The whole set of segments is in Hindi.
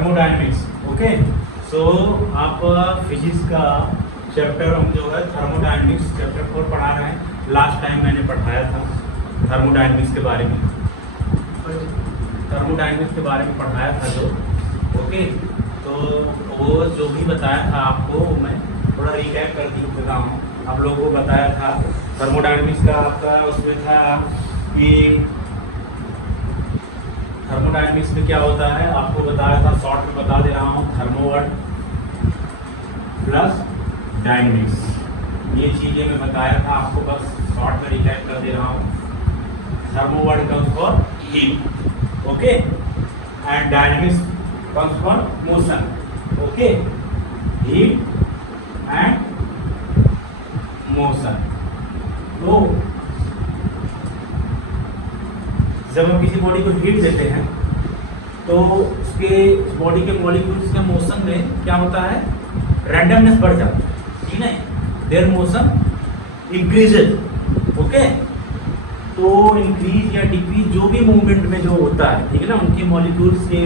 थर्मोडायनेमिक्स। ओके, सो आप फिजिक्स का चैप्टर हम जो है थर्मोडायनेमिक्स चैप्टर 4 पढ़ा रहे हैं। लास्ट टाइम मैंने पढ़ाया था थर्मोडायनेमिक्स के बारे में, थर्मोडायनेमिक्स के बारे में पढ़ाया था जो। ओके, तो वो जो भी बताया था आपको मैं थोड़ा रिकैप कर देता हूँ। आप लोगों को बताया था थर्मोडायनेमिक्स का आपका उसमें था कि थर्मोडायनेमिक्स में क्या होता है आपको बताया था, शॉर्ट में बता दे रहा हूँ। थर्मोवर्ड प्लस डायनेमिक्स, ये चीज़ें मैं बताया था आपको, बस शॉर्ट में रिकैप कर दे रहा हूँ। Thermo word comes for heat, okay, and dynamics comes for motion, okay, heat and motion. तो जब हम किसी बॉडी को हीट देते हैं तो उसके बॉडी के मॉलिक्यूल्स के मोशन में क्या होता है, रैंडमनेस बढ़ जाता है, ठीक है, देयर मोशन इंक्रीजेज। ओके, तो इंक्रीज या डिक्रीज जो भी मूवमेंट में जो होता है, ठीक है ना, उनके मॉलिक्यूल्स के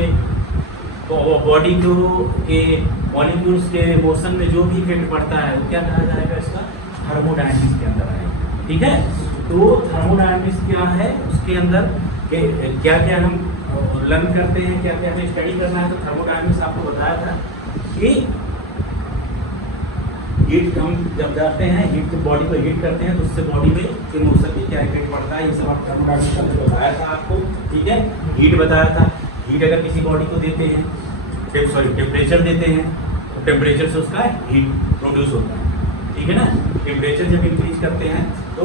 बॉडी को के मॉलिक्यूल्स के मोशन में जो भी इफेक्ट पड़ता है वो क्या कहा जाएगा, इसका थर्मोडायनेमिक्स के अंदर आएगा। ठीक है, तो थर्मोडायनेमिक्स क्या है, उसके अंदर क्या क्या हम लर्न करते हैं, क्या क्या हमें स्टडी करना है। तो थर्मोडायनेमिक्स आपको बताया था कि हीट हम जब जाते हैं, हीट को बॉडी को हीट करते हैं तो उससे बॉडी में मोशन पे क्या इफेक्ट पड़ता है, ये सब आप थर्मोडायनेमिक्स का बताया था आपको। ठीक है, हीट बताया था। हीट अगर किसी बॉडी को देते हैं, टेम्परेचर देते हैं तो टेम्परेचर से उसका हीट प्रोड्यूस होता है। ठीक है ना, टेम्परेचर जब इंक्रीज करते हैं तो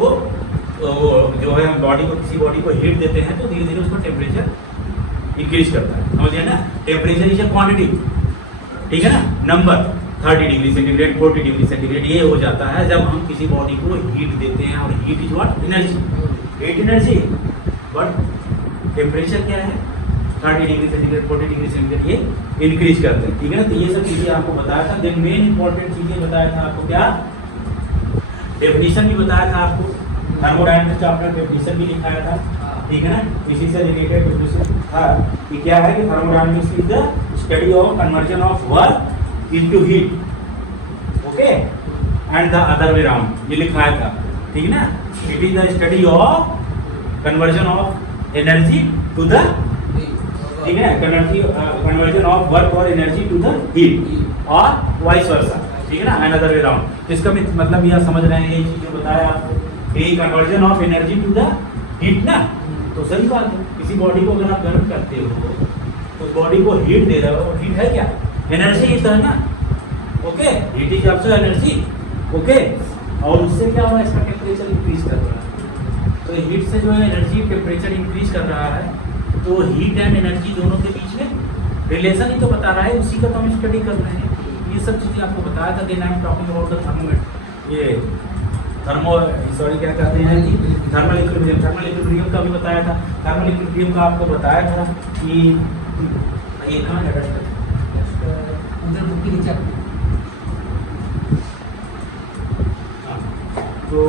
जो है हम बॉडी को किसी बॉडी को हीट देते हैं तो धीरे धीरे उसका टेम्परेचर इंक्रीज करता है। समझिए ना, टेम्परेचर इज ए क्वांटिटी, ठीक है ना, number 30 degree centigrade 40 degree centigrade ये हो जाता है जब हम किसी बॉडी को हीट देते हैं। और heat is what, energy, heat energy, but temperature क्या है, 30 डिग्री सेंटीग्रेड 40 डिग्री सेंटीग्रेड ये इंक्रीज करते हैं। ठीक है ना, तो ये सब चीज़ें आपको बताया था। देन मेन इंपॉर्टेंट चीज़ें बताया था आपको, क्या डेफिनेशन भी बताया था आपको, थर्मोडायनेमिक्स का आपने डेफिनेशन भी लिखाया था। ठीक है ना, इसी से रिलेटेड डेफिनेशन था कि क्या है कि thermodynamics is the study of conversion of work into heat, okay, and the other way round, ये लिखाया था। ठीक है ना, it is the study of conversion of energy to the, ठीक है, कन्वर्जन ऑफ वर्क और एनर्जी टू द हीट और वाइस वर्सा। ठीक है ना, एंड अदर वे राउंड। इसका मतलब यह समझ रहे हैं, ये चीज जो बताया आपको, ये conversion of energy to the heat ना, तो सही बात है। किसी बॉडी को अगर आप गर्म करते हो तो बॉडी को हीट दे रहे हो, हीट है क्या, एनर्जी ही तो है ना। Okay, heat is also energy. Okay, और उससे क्या हुआ, इसका टेम्परेचर इंक्रीज कर रहा है। तो हीट से जो है एनर्जी टेम्परेचर इंक्रीज कर रहा है, तो हीट एंड एनर्जी दोनों के बीच में रिलेशन ही तो बता रहा है, उसी का तो हम स्टडी कर रहे हैं। ये सब चीज़ें आपको बताया था। Then I am talking about the thermometer, ये क्या कहते हैं कि थर्मल इक्विलिब्रियम, थर्मल इक्विलिब्रियम का भी बताया था। थर्मल इक्विलिब्रियम का आपको बताया था कि ये कहाँ है, तो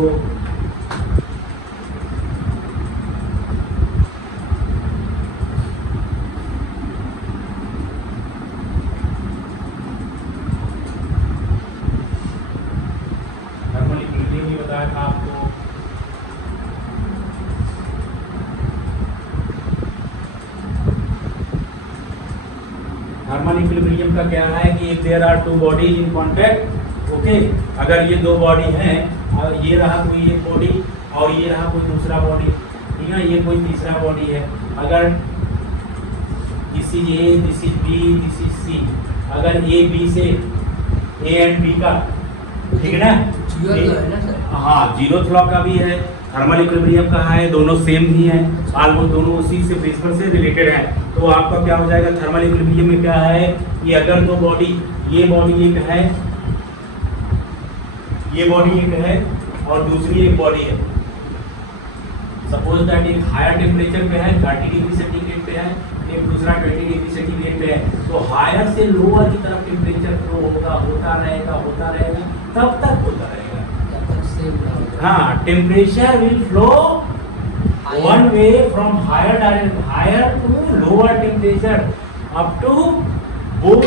थर्मल इक्विलिब्रियम का क्या है कि there are two bodies in contact. Okay, अगर ये दो बॉडी हैं और ये रहा कोई एक बॉडी और ये रहा कोई दूसरा बॉडी, ठीक है, ये कोई तीसरा बॉडी है, अगर this is A, this is B, this is C, अगर ए बी से ए एंड बी का, ठीक है ना, हाँ, जीरो लॉ का भी है, थर्मल इक्विलिब्रियम का है, दोनों सेम ही है, ऑलमोस्ट दोनों उसी से प्रिंसिपल से रिलेटेड है। तो आपका क्या हो जाएगा, थर्मल इक्विलिब्रियम में क्या है कि अगर दो बॉडी, ये बॉडी एक है, ये बॉडी एक है और दूसरी एक बॉडी है, सपोज दैट एक हायर टेम्परेचर पे है 30 डिग्री सेंटीग्रेड पे है, एक दूसरा 20 डिग्री सेंटीग्रेड पे है, तो हायर से लोअर की तरफ टेम्परेचर फ्लो होगा, होता रहेगा तब तक होता रहेगा। हाँ, temperature will flow one way from higher to lower temperature up to both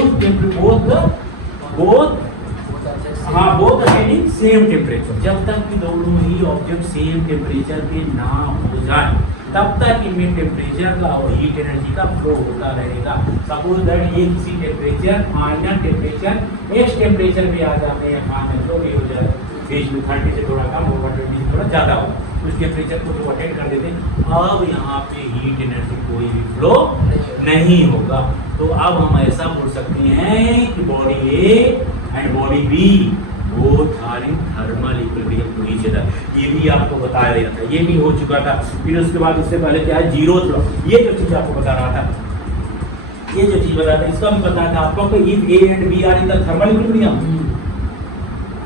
attaining same temperature. जब तक कि दोनों ही ऑब्जेक्ट सेम टेम्परेचर पे ना हो जाए तब तक इनमें टेम्परेचर का और हीट एनर्जी का फ्लो होता रहेगा। सपोज दैट ये किसी temperature final temperature x temperature पे आ जाते हैं, फाइनल फ्लो भी हो जाए, बीच में 30 से थोड़ा कम होगा, 20 से थोड़ा ज़्यादा होगा, उस टेम्परेचर को जो अटेंड कर देते हैं। अब यहाँ पे हीट एनर्जी कोई भी फ्लो नहीं होगा। तो अब हम ऐसा बोल सकते हैं कि body A and body B both are in thermal equilibrium to each other. ये भी आपको बताया गया था, ये भी हो चुका था। फिर उसके बाद उससे पहले क्या है, जीरोथ लॉ, ये जो चीज़ आपको बता रहा था, ये जो चीज़ बता रहा था इसका भी बताया था आपको कि if A and B are in the thermal equilibrium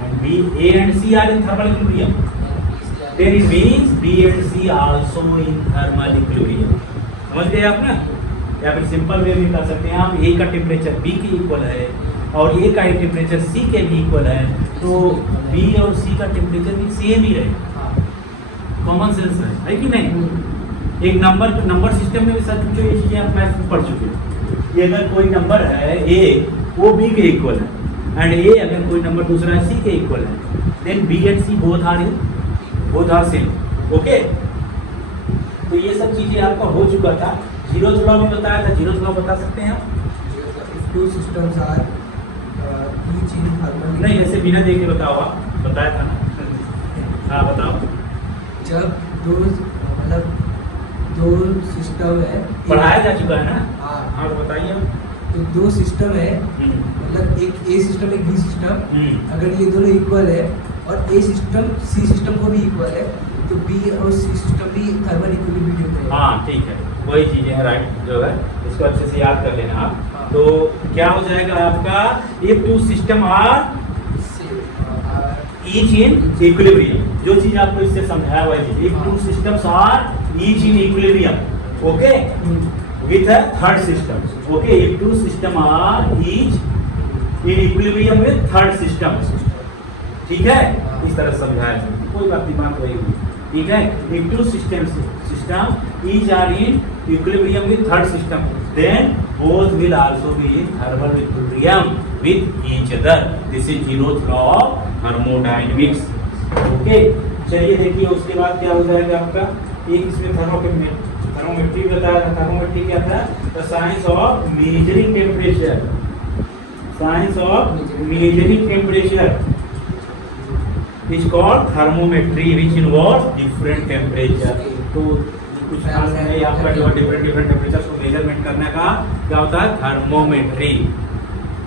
and B A and C are in thermal equilibrium, then it means B and C also in thermal equilibrium. समझ गए आप ना? या फिर सिंपल वे में कर सकते हैं आप, ए का टेम्परेचर बी के इक्वल है और ए का टेम्परेचर सी के भी इक्वल है, तो बी और सी का टेम्परेचर भी सेम ही रहेगा। कॉमन सेंस है कि नहीं? एक नंबर सिस्टम में भी सच पूछो, ये चीज़ें आप मैथ में पढ़ चुके हो। ये अगर कोई नंबर है ए, वो बी के इक्वल है, एंड ए अगर कोई नंबर दूसरा है सी के इक्वल है, then B and C both are same. Okay, तो ये सब चीज़ें आपका हो चुका था। जीरोथ लॉ में बताया था, जीरोथ लॉ बता सकते हैं आप? Two systems are each in thermal, नहीं ऐसे बिना देखे बताओ, आप बताया था ना? हाँ बताओ। जब दो सिस्टम है, पढ़ाया जा चुका है ना? हाँ हाँ तो बताइए। तो दो सिस्टम है, मतलब एक ए सिस्टम एक बी सिस्टम, अगर ये दोनों इक्वल है और ए सिस्टम सी सिस्टम को भी इक्वल है, तो बी और सी सिस्टम भी थर्मल इक्विलिब्रियम में है। हाँ ठीक है, वही चीज़ें हैं, राइट जो है इसको अच्छे से याद कर लेना आप। तो क्या हो जाएगा आपका, if two system are each in equilibrium, जो चीज आपको इससे समझाया हुआ है, if two systems are each in equilibrium, okay, with a third system, okay, if two system are each in equilibrium with third system, ठीक है, इस तरह समझाया है, कोई बात वही हुई, ठीक है। If two system each are in equilibrium with third system, then both will also be in thermal equilibrium with each other. This is zeroth law of thermodynamics. Okay, चलिए देखिए उसके बाद क्या हो जाएगा आपका, एक इसमें थर्मोमेट्री बताया था। थर्मोमेट्री क्या था? The science of measuring temperature, science of measuring temperature is called thermometry which involve different temperature. तो कुछ खास नहीं, आपका जो डिफरेंट टेम्परेचर को मेजरमेंट करने का क्या होता है, थर्मोमेट्री,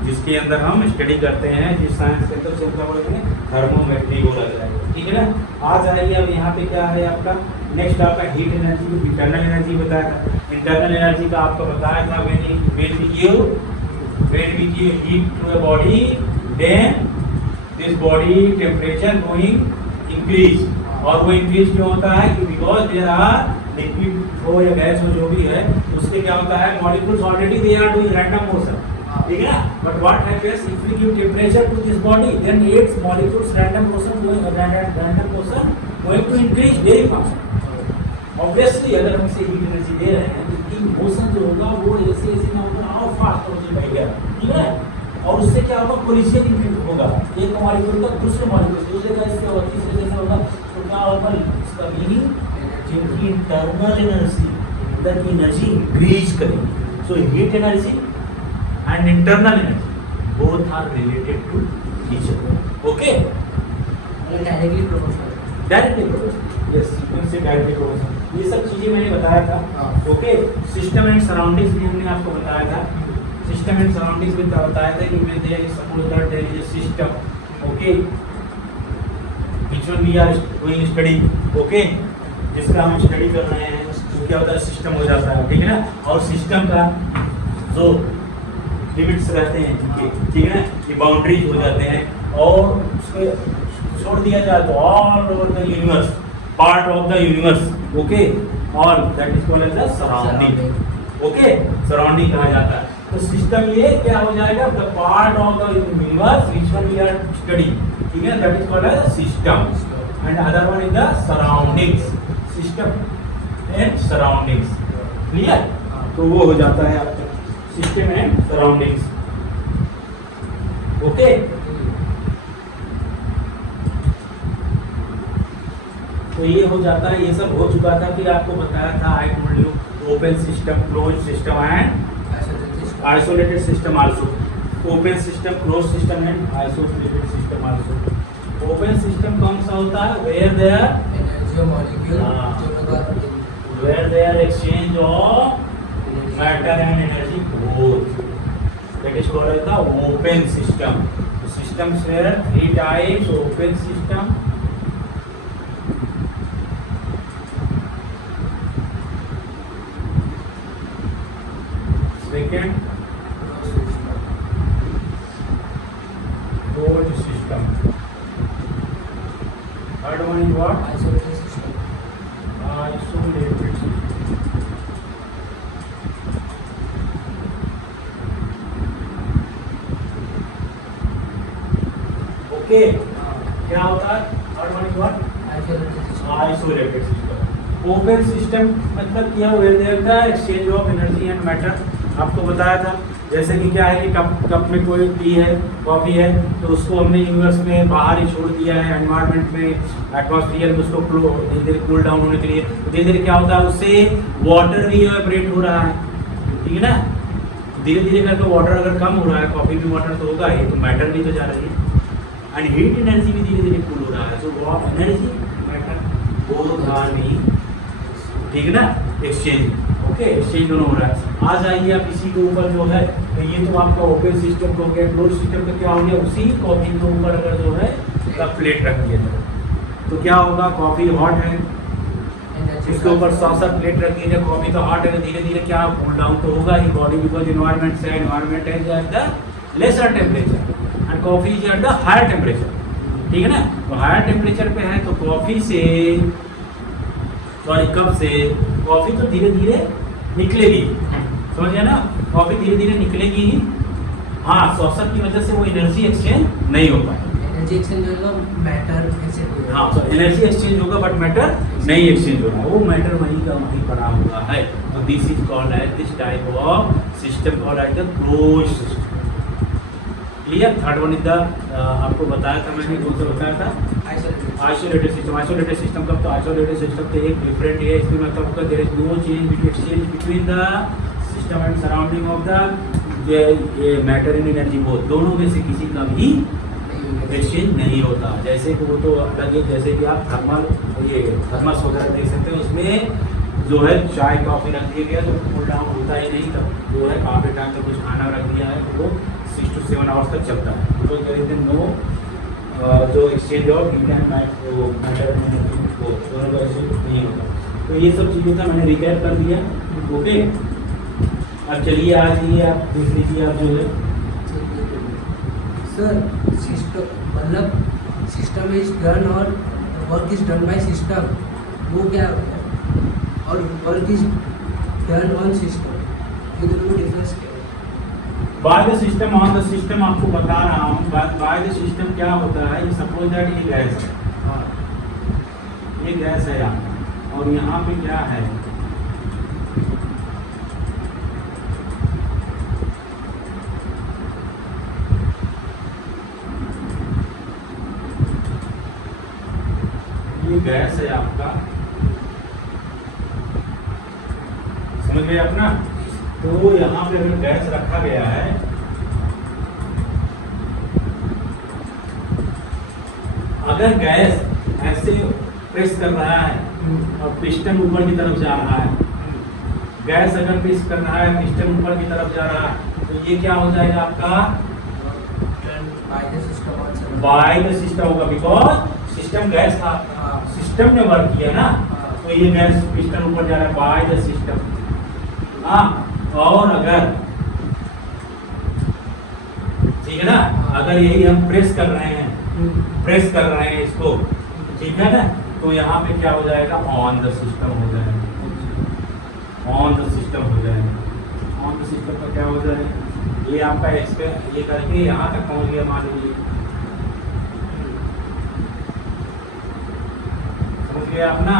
जिसके अंदर हम स्टडी करते हैं, जिस साइंस के अंदर से क्या बोलेंगे, थर्मोमेट्री बोला जाएगा, ठीक है ना। आ जाइए अब यहाँ पे क्या है आपका, नेक्स्ट आपका हीट एनर्जी, इंटरनल एनर्जी बताया था। इंटरनल एनर्जी का आपको बताया था, when we give heat to a body, then this body temperature going increase, और वो इंक्रीज क्यों होता है कि बिकॉज देयर आर लिक्विड हो या गैस हो जो भी है, उससे क्या होता है, molecules already they are doing random motion, ठीक है ना। But what happens if we give temperature to this body, then its molecules random motion going to increase very fast. Obviously अगर हम इसे हीट एनर्जी दे रहे हैं तो मोशन जो होगा वो ऐसे ना होगा, और फास्ट हो जाएगा, ठीक है। और उससे क्या होगा, कोलिजन होगा, एक मॉलिक्यूल का दूसरे मॉलिक्यूल, दूसरे का इससे और तीसरे जैसे होगा, तो क्या होगा, इसका मीनिंग जिनकी internal energy, the energy increase करेगी। So heat energy and internal energy both are related to each other, okay, directly proportional, yes, sequence से डायरेक्टली प्रोपोर्शनल, ये सब चीजें मैंने बताया था, ओके। सिस्टम एंड सराउंडिंग्स भी हमने आपको बताया था, सिस्टम एंड सराउंडिंग्स में बताया था कि मैं there is suppose that there is a system, okay, which one we are doing study, okay, जिसका हम स्टडी कर रहे हैं, तो क्या होता है, सिस्टम हो जाता है, ठीक है ना। और सिस्टम का जो लिमिट्स रहते हैं इनके, ठीक है ना, ये बाउंड्रीज हो जाते हैं, और उसको छोड़ दिया जाए तो all over the universe, part of the universe, okay, all that is called as the surrounding, okay, surrounding कहा जाता है। तो सिस्टम ये क्या हो जाएगा, the part of the universe which one we are study, ठीक है, that is called as system, and other one is the surroundings, system and surroundings, clear. तो वो हो जाता है आपका सिस्टम एंड सराउंडिंग्स, ओके। तो ये हो जाता है, ये सब हो चुका था। फिर आपको बताया था, I told you open system, close system and isolated system also. Open system, close system and isolated system also. Open system कौन सा होता है? Where there energy molecule where there exchange of matter and energy both, that is called the open system. The systems were three types: open system, second closed system, third one is what? Isolated system. Isolated system. Okay, क्या होता है? Third one is what? Isolated system. Isolated system. Open system मतलब क्या? Where there the exchange of energy and matter. आपको बताया था, जैसे कि क्या है कि कप में कोई टी है, कॉफी है, तो उसको हमने यूनिवर्स में बाहर ही छोड़ दिया है, एनवायरनमेंट में, एटमॉस्फेयर में उसको धीरे धीरे कूल डाउन होने के लिए। तो धीरे धीरे क्या होता है, उससे वाटर भी इवेपोरेट हो रहा है, ठीक है ना। धीरे धीरे करके वाटर अगर कम हो रहा है, कॉफी में वाटर तो होगा ही, तो मैटर भी तो जा रही है, एंड हीट एनर्जी भी धीरे धीरे कूल हो रहा है। So energy matter both are being, ठीक है ना, एक्सचेंज। ओके, एक्सचेंज दोनों हो रहा है। आ जाइए आप इसी के ऊपर जो है, तो ये तो आपका ओपन सिस्टम हो गया। क्लोज सिस्टम का क्या हो गया? उसी कॉफी के ऊपर अगर जो है प्लेट रख दिया जाए तो क्या होगा? कॉफी हॉट है, इसके ऊपर सॉसर प्लेट रख दिया जाए, कॉफी तो हॉट है, धीरे धीरे क्या कूल डाउन तो होगा ही बॉडी, बिकॉज एनवायरनमेंट से, एनवायरनमेंट है at the lesser temperature and coffee is at the higher temperature, ठीक है ना। तो हायर टेम्परेचर पे है, तो कॉफी से, सॉरी कप से कॉफी तो धीरे धीरे निकलेगी, समझ गया ना। कॉफी धीरे धीरे निकलेगी ही, हाँ, सॉसर की वजह से वो एनर्जी एक्सचेंज नहीं हो पाए। एनर्जी एक्सचेंज होगा, मैटर एक्सचेंज होगा। हाँ, तो एनर्जी एक्सचेंज होगा बट मैटर नहीं एक्सचेंज होगा, वो मैटर वहीं का वहीं पड़ा हुआ है। तो this is called as this type of system called as the close system. Clear? Third one is the, आपको बताया था मैंने, कौन सा बताया था? Isolated system. आइसोलेटेड सिस्टम का, तो आइसोलेटेड सिस्टम तो एक डिफरेंट है, इसमें मतलब का there is no change exchange between the system and surrounding of the matter and energy both, दोनों में से किसी का भी एक्सचेंज नहीं होता। जैसे कि वो तो अलग है, जैसे कि आप थर्मस वगैरह देख सकते हैं, उसमें जो है चाय कॉफी रख दिया गया तो कूल डाउन होता ही नहीं, तब जो है काफ़ी टाइम तक कुछ खाना रख दिया है तो वो 6 to 7 आवर्स तक चलता है। तो देयर इज नो जो exchange of heat and matter वो दोनों का एक्सचेंज नहीं होता। तो ये सब चीज़ें था, मैंने रिकैप कर दिया। ओके, अब चलिए आ जाइए, आप देख लीजिए आप जो है। सर, सिस्टम मतलब सिस्टम इज डन और work is done by system, वो क्या होता है, और work is done on system, ये दोनों में डिफरेंस क्या है? Bye the system, on the system आपको बता रहा हूँ। बाय द सिस्टम क्या होता है, ये सपोज दैट ये गैस है, हाँ, ये गैस है यहाँ, और यहाँ पे क्या है, ये गैस है आपका, समझ गए आप ना। तो यहाँ पे अगर गैस रखा गया है, अगर गैस ऐसे प्रेस कर रहा है और पिस्टन ऊपर की तरफ जा रहा है, गैस अगर प्रेस कर रहा है, पिस्टन ऊपर की तरफ जा रहा है, तो ये क्या हो जाएगा आपका? बाय द सिस्टम होगा, बिकॉज सिस्टम गैस था, सिस्टम ने वर्क किया ना, तो ये गैस पिस्टन ऊपर जा रहा है बाय द सिस्टम। हाँ, और अगर, ठीक है ना, अगर यही हम प्रेस कर रहे हैं, प्रेस कर रहे हैं इसको, ठीक है ना, तो यहाँ पे क्या हो जाएगा? ऑन द सिस्टम हो जाएगा, ऑन द सिस्टम हो जाएगा। ऑन द सिस्टम का क्या हो जाएगा? ये आपका ये करके यहाँ तक पहुँच गया, मान लीजिए, समझ गए आप ना।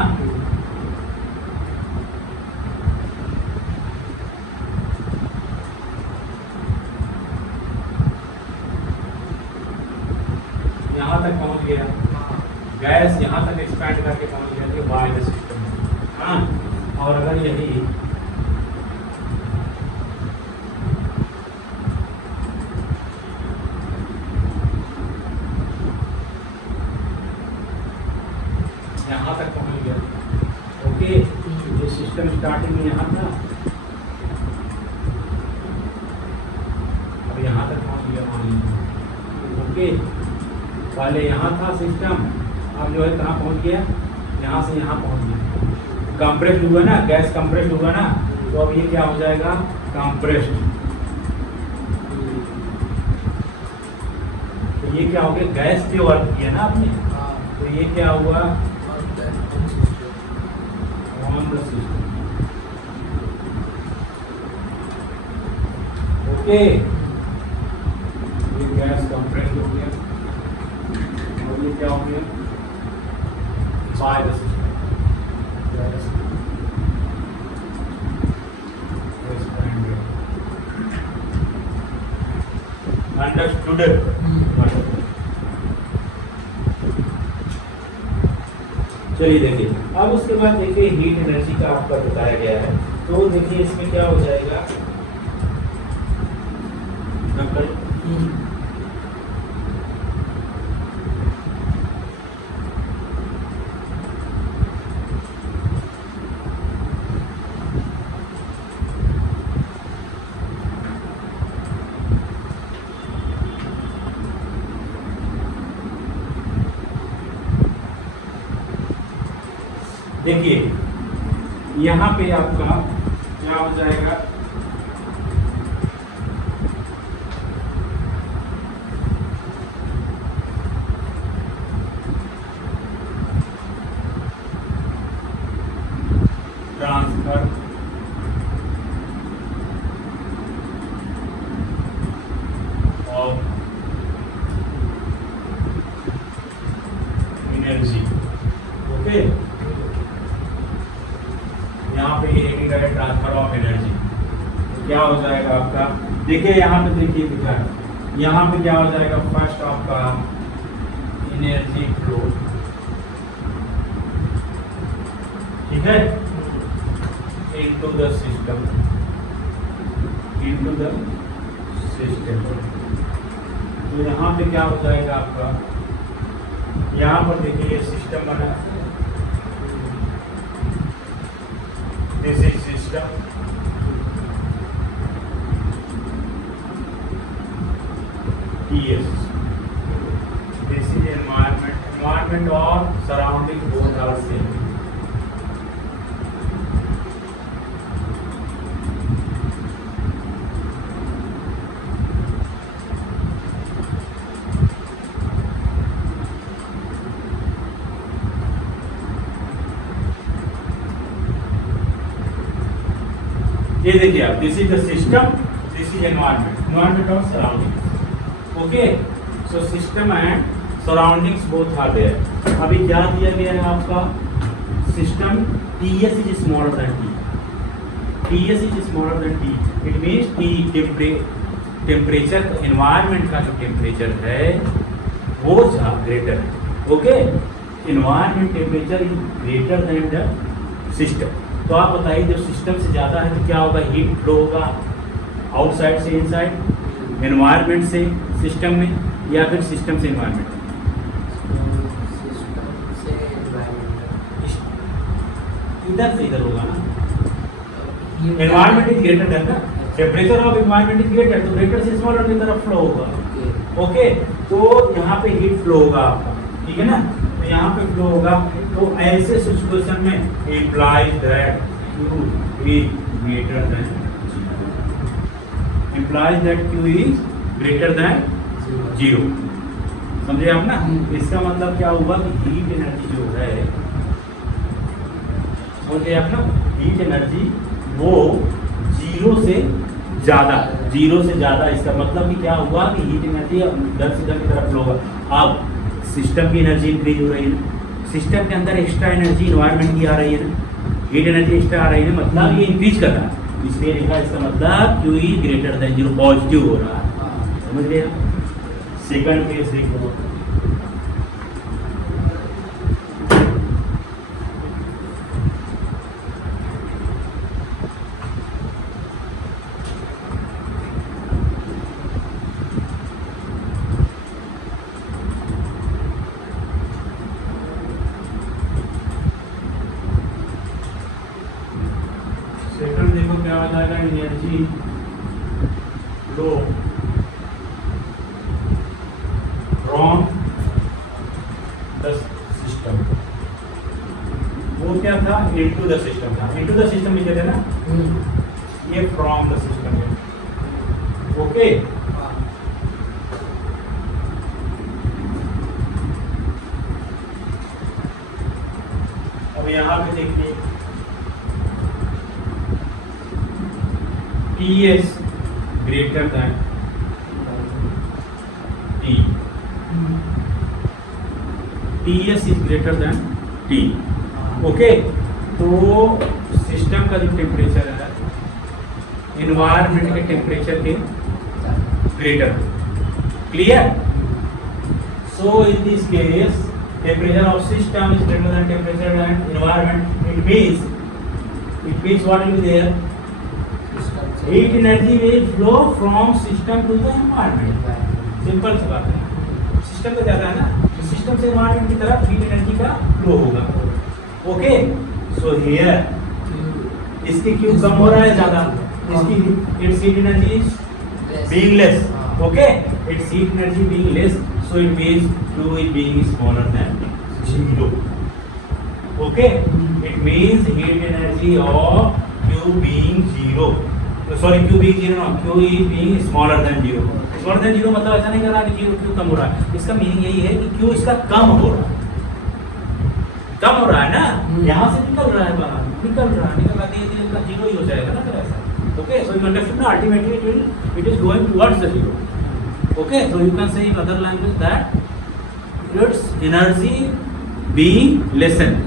यहाँ तक पहुँच गया, गैस यहाँ तक एक्सपैंड करके पहुँच गया तो बाय द सिस्टम। हाँ, और अगर यही यहाँ तक पहुँच गया, ओके, ये सिस्टम स्टार्टिंग में यहाँ था, अब यहाँ तक पहुँच गया मान लीजिए, ओके, पहले यहाँ था सिस्टम, अब जो है कहाँ पहुँच गया, यहाँ से यहाँ पहुँच गया, कंप्रेस्ड हुआ ना, गैस कंप्रेस्ड हुआ ना, तो अब ये क्या हो जाएगा, कंप्रेस्ड, तो ये क्या हो गया, गैस पे वर्क किया ना आपने, तो ये क्या हुआ, ऑन द सिस्टम, ओके, ये गैस कंप्रेस्ड हो गया और ये क्या हो गया, बाय द सिस्टम, अंडरस्टूड। चलिए देखिए, अब उसके बाद देखिए हीट एनर्जी का आपका बताया गया है, तो देखिए इसमें क्या हो जाएगा, देखिए यहाँ पे आपका क्या हो जाएगा, ट्रांसफर ऑफ एनर्जी, ओके, यहाँ पे ये लिखा है ट्रांसफर ऑफ एनर्जी, क्या हो जाएगा आपका, देखिए यहाँ पे देखिए लिखा है, यहाँ पे क्या हो जाएगा, फर्स्ट आपका एनर्जी फ्लो, ठीक है, into the system, into the system, तो यहाँ पे क्या हो जाएगा आपका, यहाँ पर देखिए ये सिस्टम बना, this is system, TS, this is environment or surrounding both are same, ये देखिए आप, this is the system, this is environment और surroundings, okay, so system and surroundings both are there. अभी क्या दिया गया है आपका, system TS is smaller than T, TS is smaller than T, it means T temperature, environment का जो टेम्परेचर है वो ग्रेटर है, okay, environment temperature is greater than the system. तो आप बताइए जब सिस्टम से ज़्यादा है तो क्या होगा, हीट फ्लो होगा आउटसाइड से इनसाइड, एनवायरनमेंट से सिस्टम में, या फिर सिस्टम से एनवायरनमेंट, इधर से इधर होगा ना, एनवायरनमेंट इज ग्रेटर देन ना, temperature of environment is greater, तो ग्रेटर से स्मॉलर की तरफ फ्लो होगा, ओके, तो यहाँ पे हीट फ्लो होगा आपका, ठीक है ना, तो यहाँ पे फ्लो होगा, तो ऐसे सिचुएशन में implies that Q is greater than, implies that Q is greater than 0, समझे आप ना, इसका मतलब क्या हुआ कि हीट एनर्जी जो है, समझे आप ना, हीट एनर्जी वो 0 से ज़्यादा, इसका मतलब कि क्या हुआ कि हीट एनर्जी इधर से इधर की तरफ फ्लो होगा। अब सिस्टम की एनर्जी इंक्रीज हो रही है, सिस्टम के अंदर एक्स्ट्रा एनर्जी इन्वायरमेंट की आ रही है ना, हीट एनर्जी एक्स्ट्रा आ रही है, मतलब ये इंक्रीज कर रहा है, इसलिए लिखा इसका मतलब Q is greater then 0, positive हो रहा है, समझ गए। सेकंड केस देखो, बात आएगा energy flow from the system. वो क्या था, इनटू द सिस्टम था, इनटू द सिस्टम लिखे थे ना, ये फ्रॉम द सिस्टम है। ओके, अब यहां पे देखिए TS greater than T, TS is greater then T। Okay, तो सिस्टम का जो टेम्परेचर है एनवायरनमेंट के टेम्परेचर के greater. Clear? So in this case temperature of system is greater than temperature and environment. It means what will be there? Heat energy will flow from system to the environment. Simple सी बात है, सिस्टम तो ज्यादा है ना, तो सिस्टम से एनवायरनमेंट की तरफ हीट एनर्जी का फ्लो होगा। ओके, सो हियर इसकी क्यू कम हो रहा है ज्यादा, इसकी it's heat energy is being less. Okay, it's heat energy being less, so it means Q is being smaller than 0. Okay, it means heat energy of Q being 0. Sorry, Q being 0 no, Q is being smaller than 0. Smaller than 0 मतलब ऐसा नहीं कर रहा कि Q कम हो रहा है, इसका मीनिंग यही है कि Q इसका कम हो रहा है, कम हो रहा है ना, यहाँ से निकल रहा है बाहर, निकल रहा धीरे-धीरे इसका 0 ही हो जाएगा ना फिर ऐसा। Okay, so you understand ना, ultimately it is going towards the 0. Okay, so you can say in other language that its energy being lessened.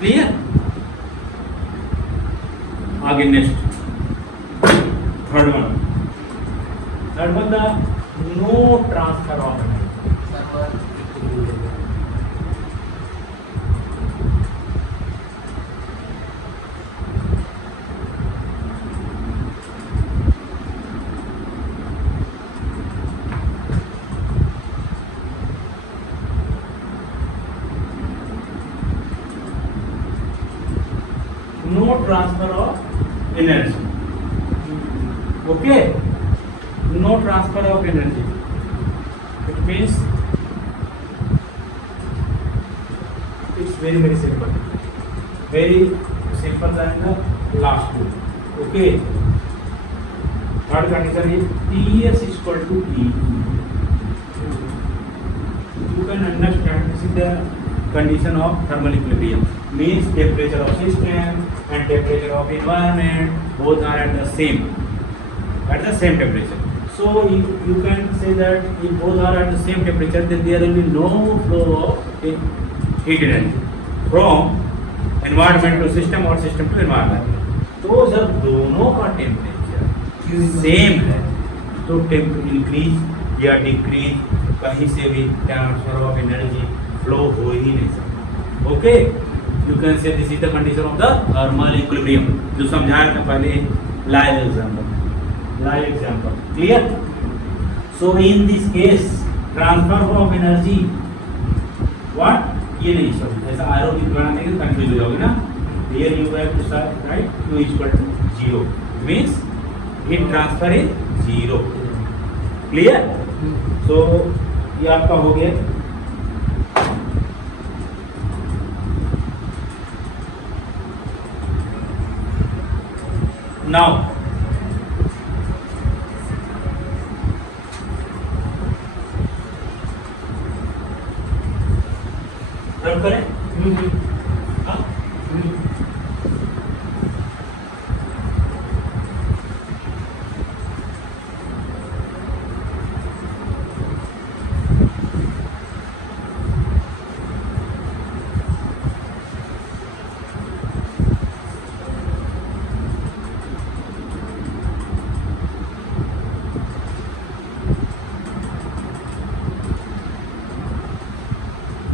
Clear? आगे next, third one, the no transfer of energy. No transfer of energy. Okay, no transfer of energy. It means it's very simple, very simple than the last two. Okay, third condition is TS is equal to T. You can understand this is the condition of thermal equilibrium. Means temperature of system and temperature of environment both are at the same temperature. So you can say that if both are at the same temperature, then there will be no flow of heat energy from environment to system or system to environment. तो जब दोनों का टेम्परेचर सेम है तो इंक्रीज या डिक्रीज कहीं से भी ट्रांसफर ऑफ एनर्जी फ्लो हो ही नहीं सकता। Okay, you can say this is the condition of the thermal equilibrium, जो समझाया था पहले live example. Clear? So in this case transfer of energy what, ये नहीं सब ऐसा आरो की बनाने के कंफ्यूज हो जाओगे ना। Here you have to write Q is equal to 0 means heat transfer is 0. Clear? So ये आपका हो गया। Now रब करें। हाँ?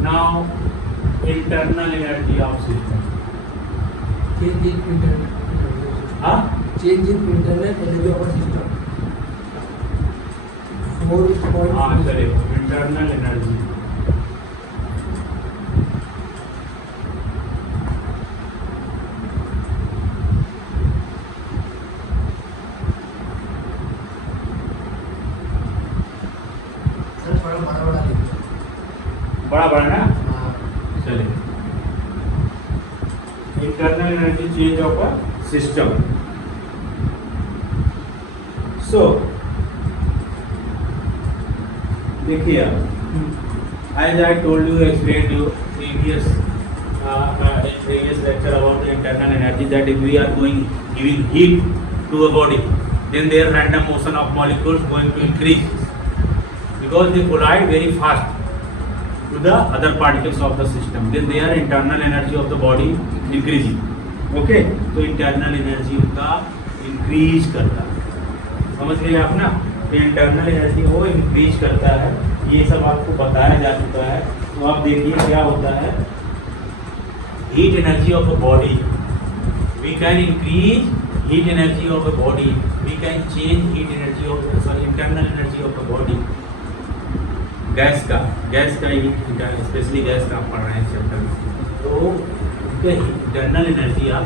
Now internal energy of system. Change in internal. हाँ? Change in internal energy of a system. 4.4. हाँ चलिए, internal energy. बड़ा ना, हाँ। चलिए internal energy change of a system. So देखिए as I told you, explained you previous lecture about the internal energy, that if we are giving heat to a body, then their random motion of molecules going to increase because they collide very fast to the other particles of the system. Then their internal energy of the body increasing. Okay, तो internal energy का increase करता है, समझ गए आप ना? तो internal energy वो increase करता है, ये सब आपको बताया जा चुका है। तो आप देखिए क्या होता है, heat energy of a body, we can increase heat energy of a body, we can change heat energy of, sorry, internal energy of a body। Gas का ही स्पेशली गैस का आप पढ़ रहे हैं चैप्टर में, तो उसका इंटरनल एनर्जी आप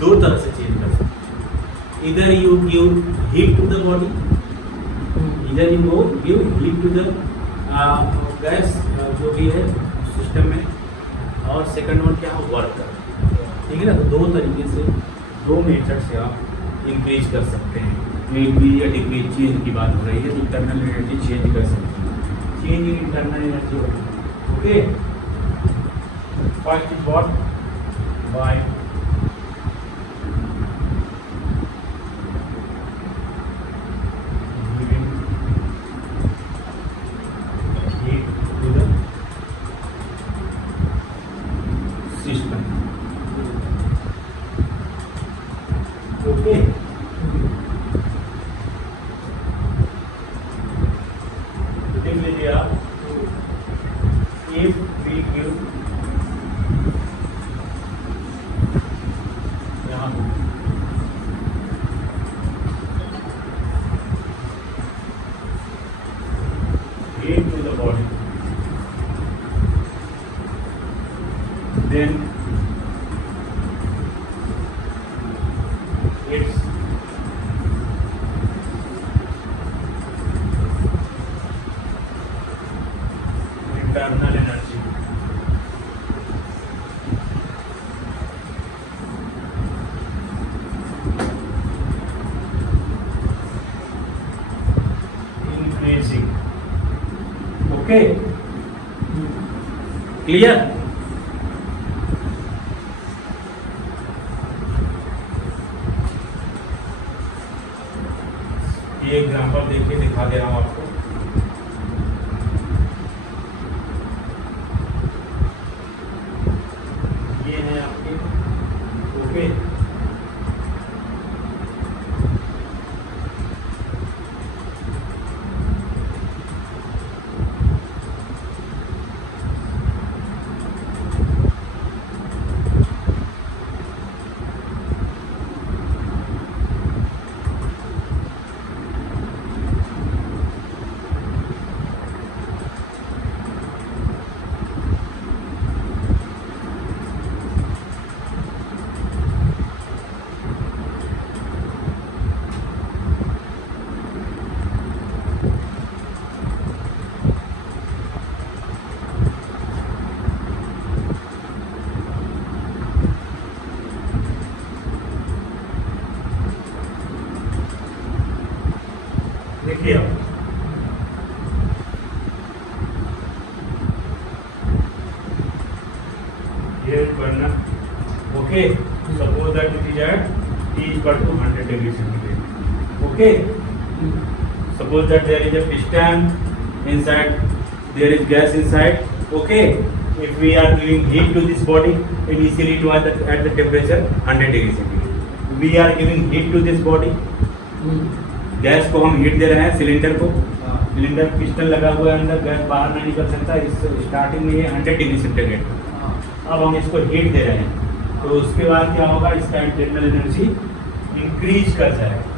दो तरह से चेंज कर सकते हैं। इधर you give heat to the body, इधर you give heat to the gas जो भी है सिस्टम में, और सेकंड वन क्या है, वर्क कर, ठीक है ना? तो दो तरीके से, दो मेथड से आप इंक्रीज कर सकते हैं। इंक्रीज या डिक्रीज चेंज की बात हो रही है, इंटरनल एनर्जी चेंज कर सकते हैं, change in internal energy. Okay, first is what? By giving heat to the system. Okay, if we give heat to the body, then its internal energy increasing. Okay, clear? ये एग्जांपल देखिए, दिखा दे रहा हूं आपको। ये है आपके, ओके, देखिए अब ये करना, okay, suppose that it is at T equal to 100 degree centigrade, okay, suppose that there is a piston inside, there is gas inside, okay, if we are giving heat to this body, initially it was at the temperature 100 degree centigrade, we are giving heat to this body, gas को हम हीट दे रहे हैं, सिलेंडर को, सिलेंडर पिस्टन लगा हुआ है अंदर, गैस बाहर नहीं निकल सकता, इस स्टार्टिंग में ये 100 डिग्री सेंटीग्रेड, अब हम इसको हीट दे रहे हैं, तो उसके बाद क्या होगा, इसका इंटरनल एनर्जी इंक्रीज कर जाएगा।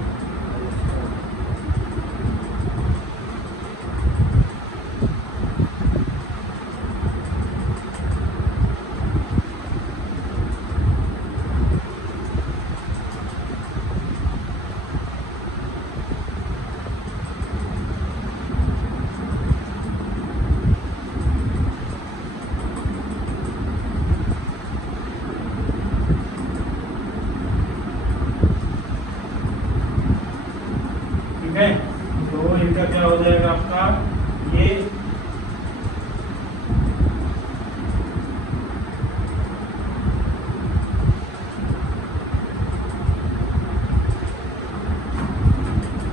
क्या हो जाएगा आपका ये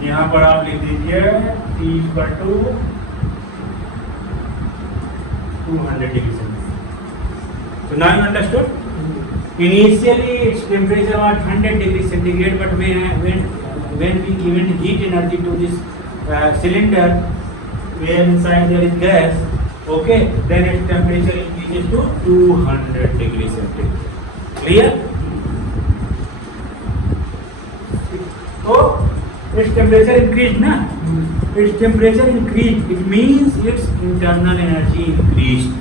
यहाँ पर आप लिख दीजिए T equal to 200 degree centigrade. So now you understood? Initially its temperature was 100 degree centigrade, but when we given heat energy to this cylinder where inside there is gas, okay, then its temperature increases to 200 degree centigrade. Clear? So its temperature increased na? Its temperature increased, it means its internal energy increased.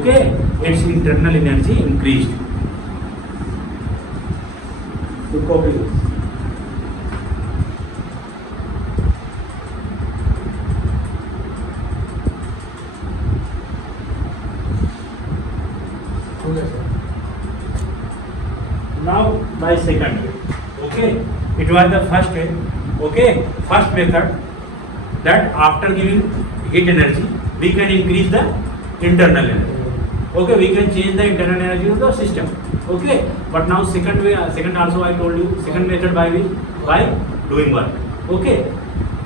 Okay, its internal energy increased. To copy this. Now by second way. Okay, it was the first way. Okay, first method that after giving heat energy we can increase the internal energy. Okay, we can change the internal energy of the system. Okay, but now second way, second also I told you, second method by which, by doing work. Okay,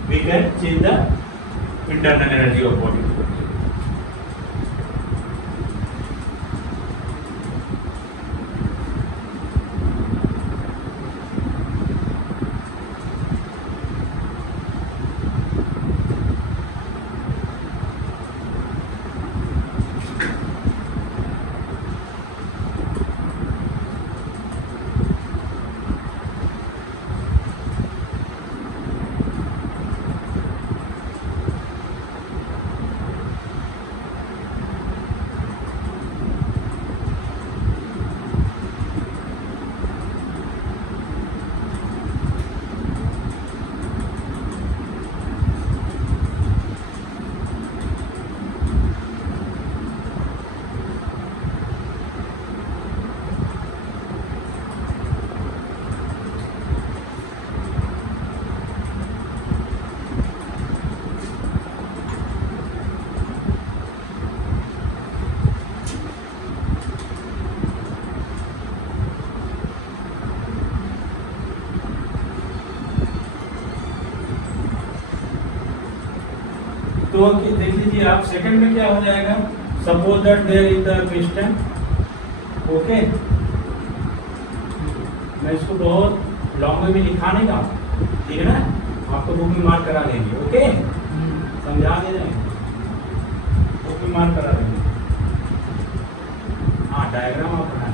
we can change the internal energy of body. तो देख लीजिए आप सेकंड में क्या हो जाएगा. Suppose that there is the piston. Okay, मैं इसको बहुत लॉन्ग में लिखा नहीं था, ठीक है ना, आपको बुक में मार्क करा देंगे. ओके, समझा दे रहे हैं, बुक में मार्क करा देंगे. हाँ, डायग्राम आप बनाए.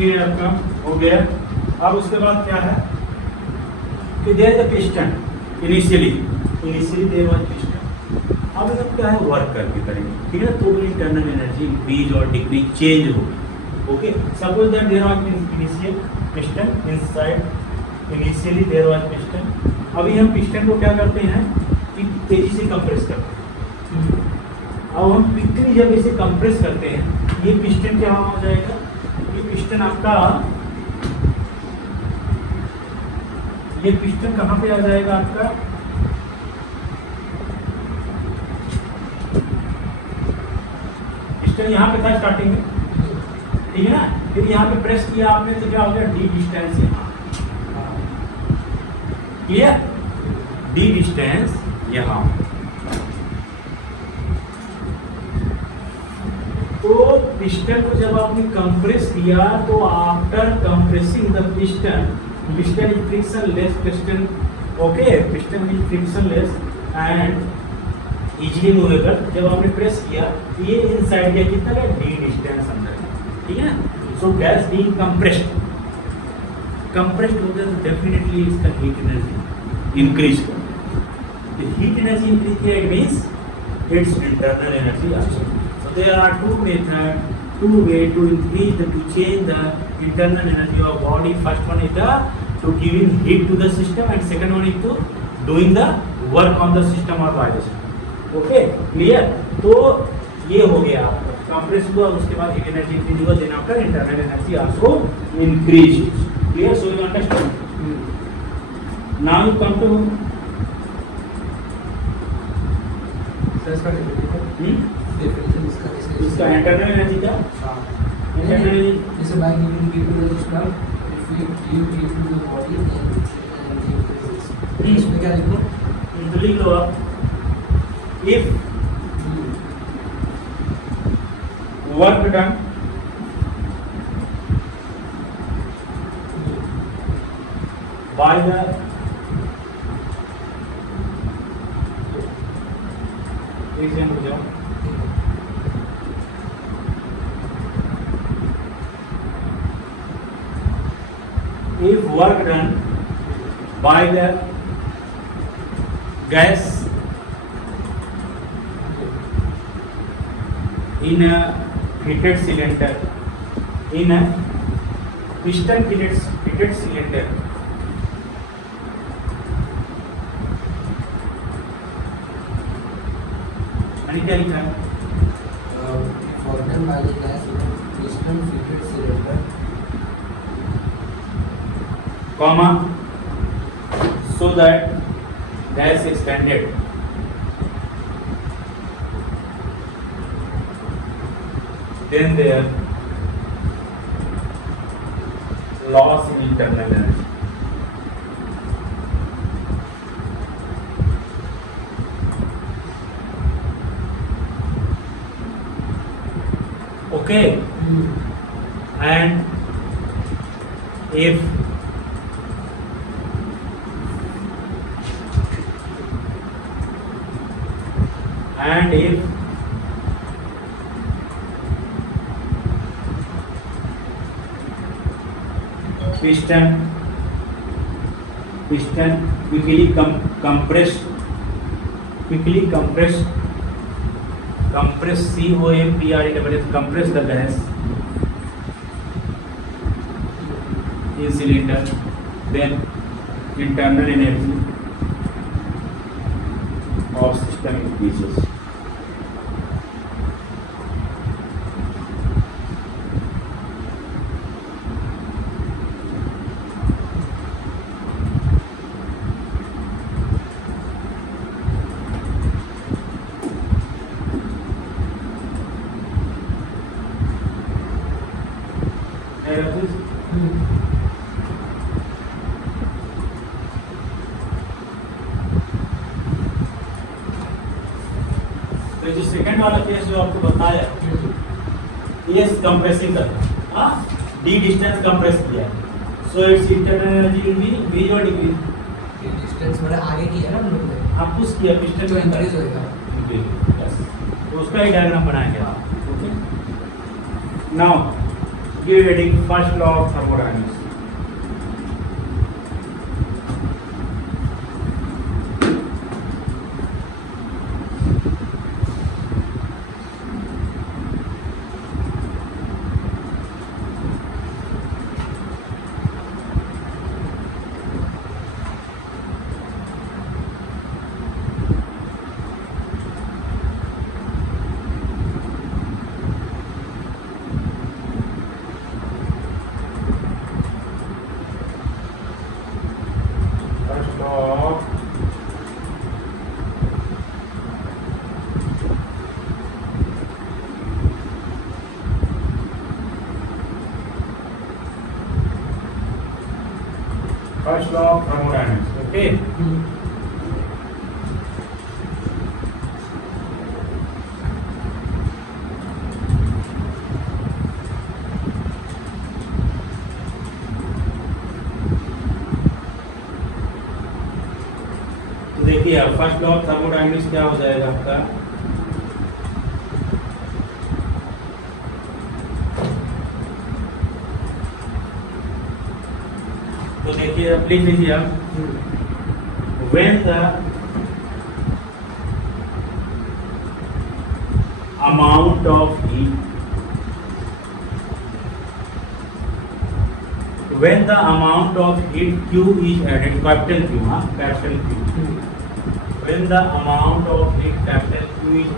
ये आपका हो गया। अब उसके बाद क्या है कि there is a piston initially there was piston. अब हम क्या है वर्क करके करेंगे, ठीक है। तो इंटरनल एनर्जी इंक्रीज और डिक्रीज चेंज होगी। Okay, suppose that there was initial piston inside, initially there was piston. अभी हम पिस्टन को क्या करते हैं कि तेजी से कंप्रेस करते हैं। अब हम क्विकली जब इसे कंप्रेस करते हैं, ये पिस्टन क्या हो जाएगा, ये पिस्टन आपका, ये पिस्टन कहाँ पे आ जाएगा आपका, पिस्टन यहाँ पे था स्टार्टिंग में, ठीक है ना। फिर यहाँ पे प्रेस किया आपने तो क्या हो गया, डी डिस्टेंस यहाँ, क्लियर, डी डिस्टेंस यहाँ। तो पिस्टन को जब आपने कंप्रेस किया तो after compressing the piston is frictionless piston, okay, piston is frictionless and easily movable. जब आपने प्रेस किया ये इनसाइड गया, कितना गया, डी डिस्टेंस अंदर, ठीक है ना। सो गैस बीइंग कंप्रेस्ड हो गया तो डेफिनेटली इसका हीट एनर्जी इंक्रीज हो। हीट एनर्जी इंक्रीज किया, it means it's internal energy also. So there are two ways to increase to change the internal energy of body. First one is to giving heat to the system, and second one is to doing the work on the system or by the system. Okay, clear? तो ये हो गया आपका कंप्रेस हुआ, उसके बाद हीट एनर्जी इंक्रीज हुआ, then after internal energy also increase. Clear? So you understand. Now you come to इसका इंटरनल एनर्जी का, इंटरनल एनर्जी जैसे by giving heat to the system, if we give heat to the body, then energy increases. इसमें क्या लिखूं? तो लिख लो आप, if work done by the हो जाओ, if work done by the gas in a heated cylinder, in a piston heated cylinder, यानी क्या लिखा है, Ordered by the gas in a piston fitted cylinder, comma, so that gas expanded, then there loss in internal energy. Okay, and if piston quickly compress compress the gas in cylinder, then internal energy of system increases. तो जो सेकंड वाला केस जो आपको बताया, ये कंप्रेसिंग करना, डी डिस्टेंस कंप्रेस किया, so its internal energy will be V और डिग्री, डिस्टेंस मेरा आगे किया ना हम लोग ने, आप पुश किया पिस्टन तो इंक्रीज होएगा, तो उसका ही डायग्राम बनाया गया। Okay, now keep reading first law of thermodynamics. First law of thermodynamics. Okay, तो देखिए अब फर्स्ट लॉ ऑफ थर्मोडायनेमिक्स क्या हो जाएगा आपका, तो देखिए अब लिख लीजिए आप, when the amount of heat, when the amount of heat Q is added, capital Q, capital Q, when the amount of heat capital Q is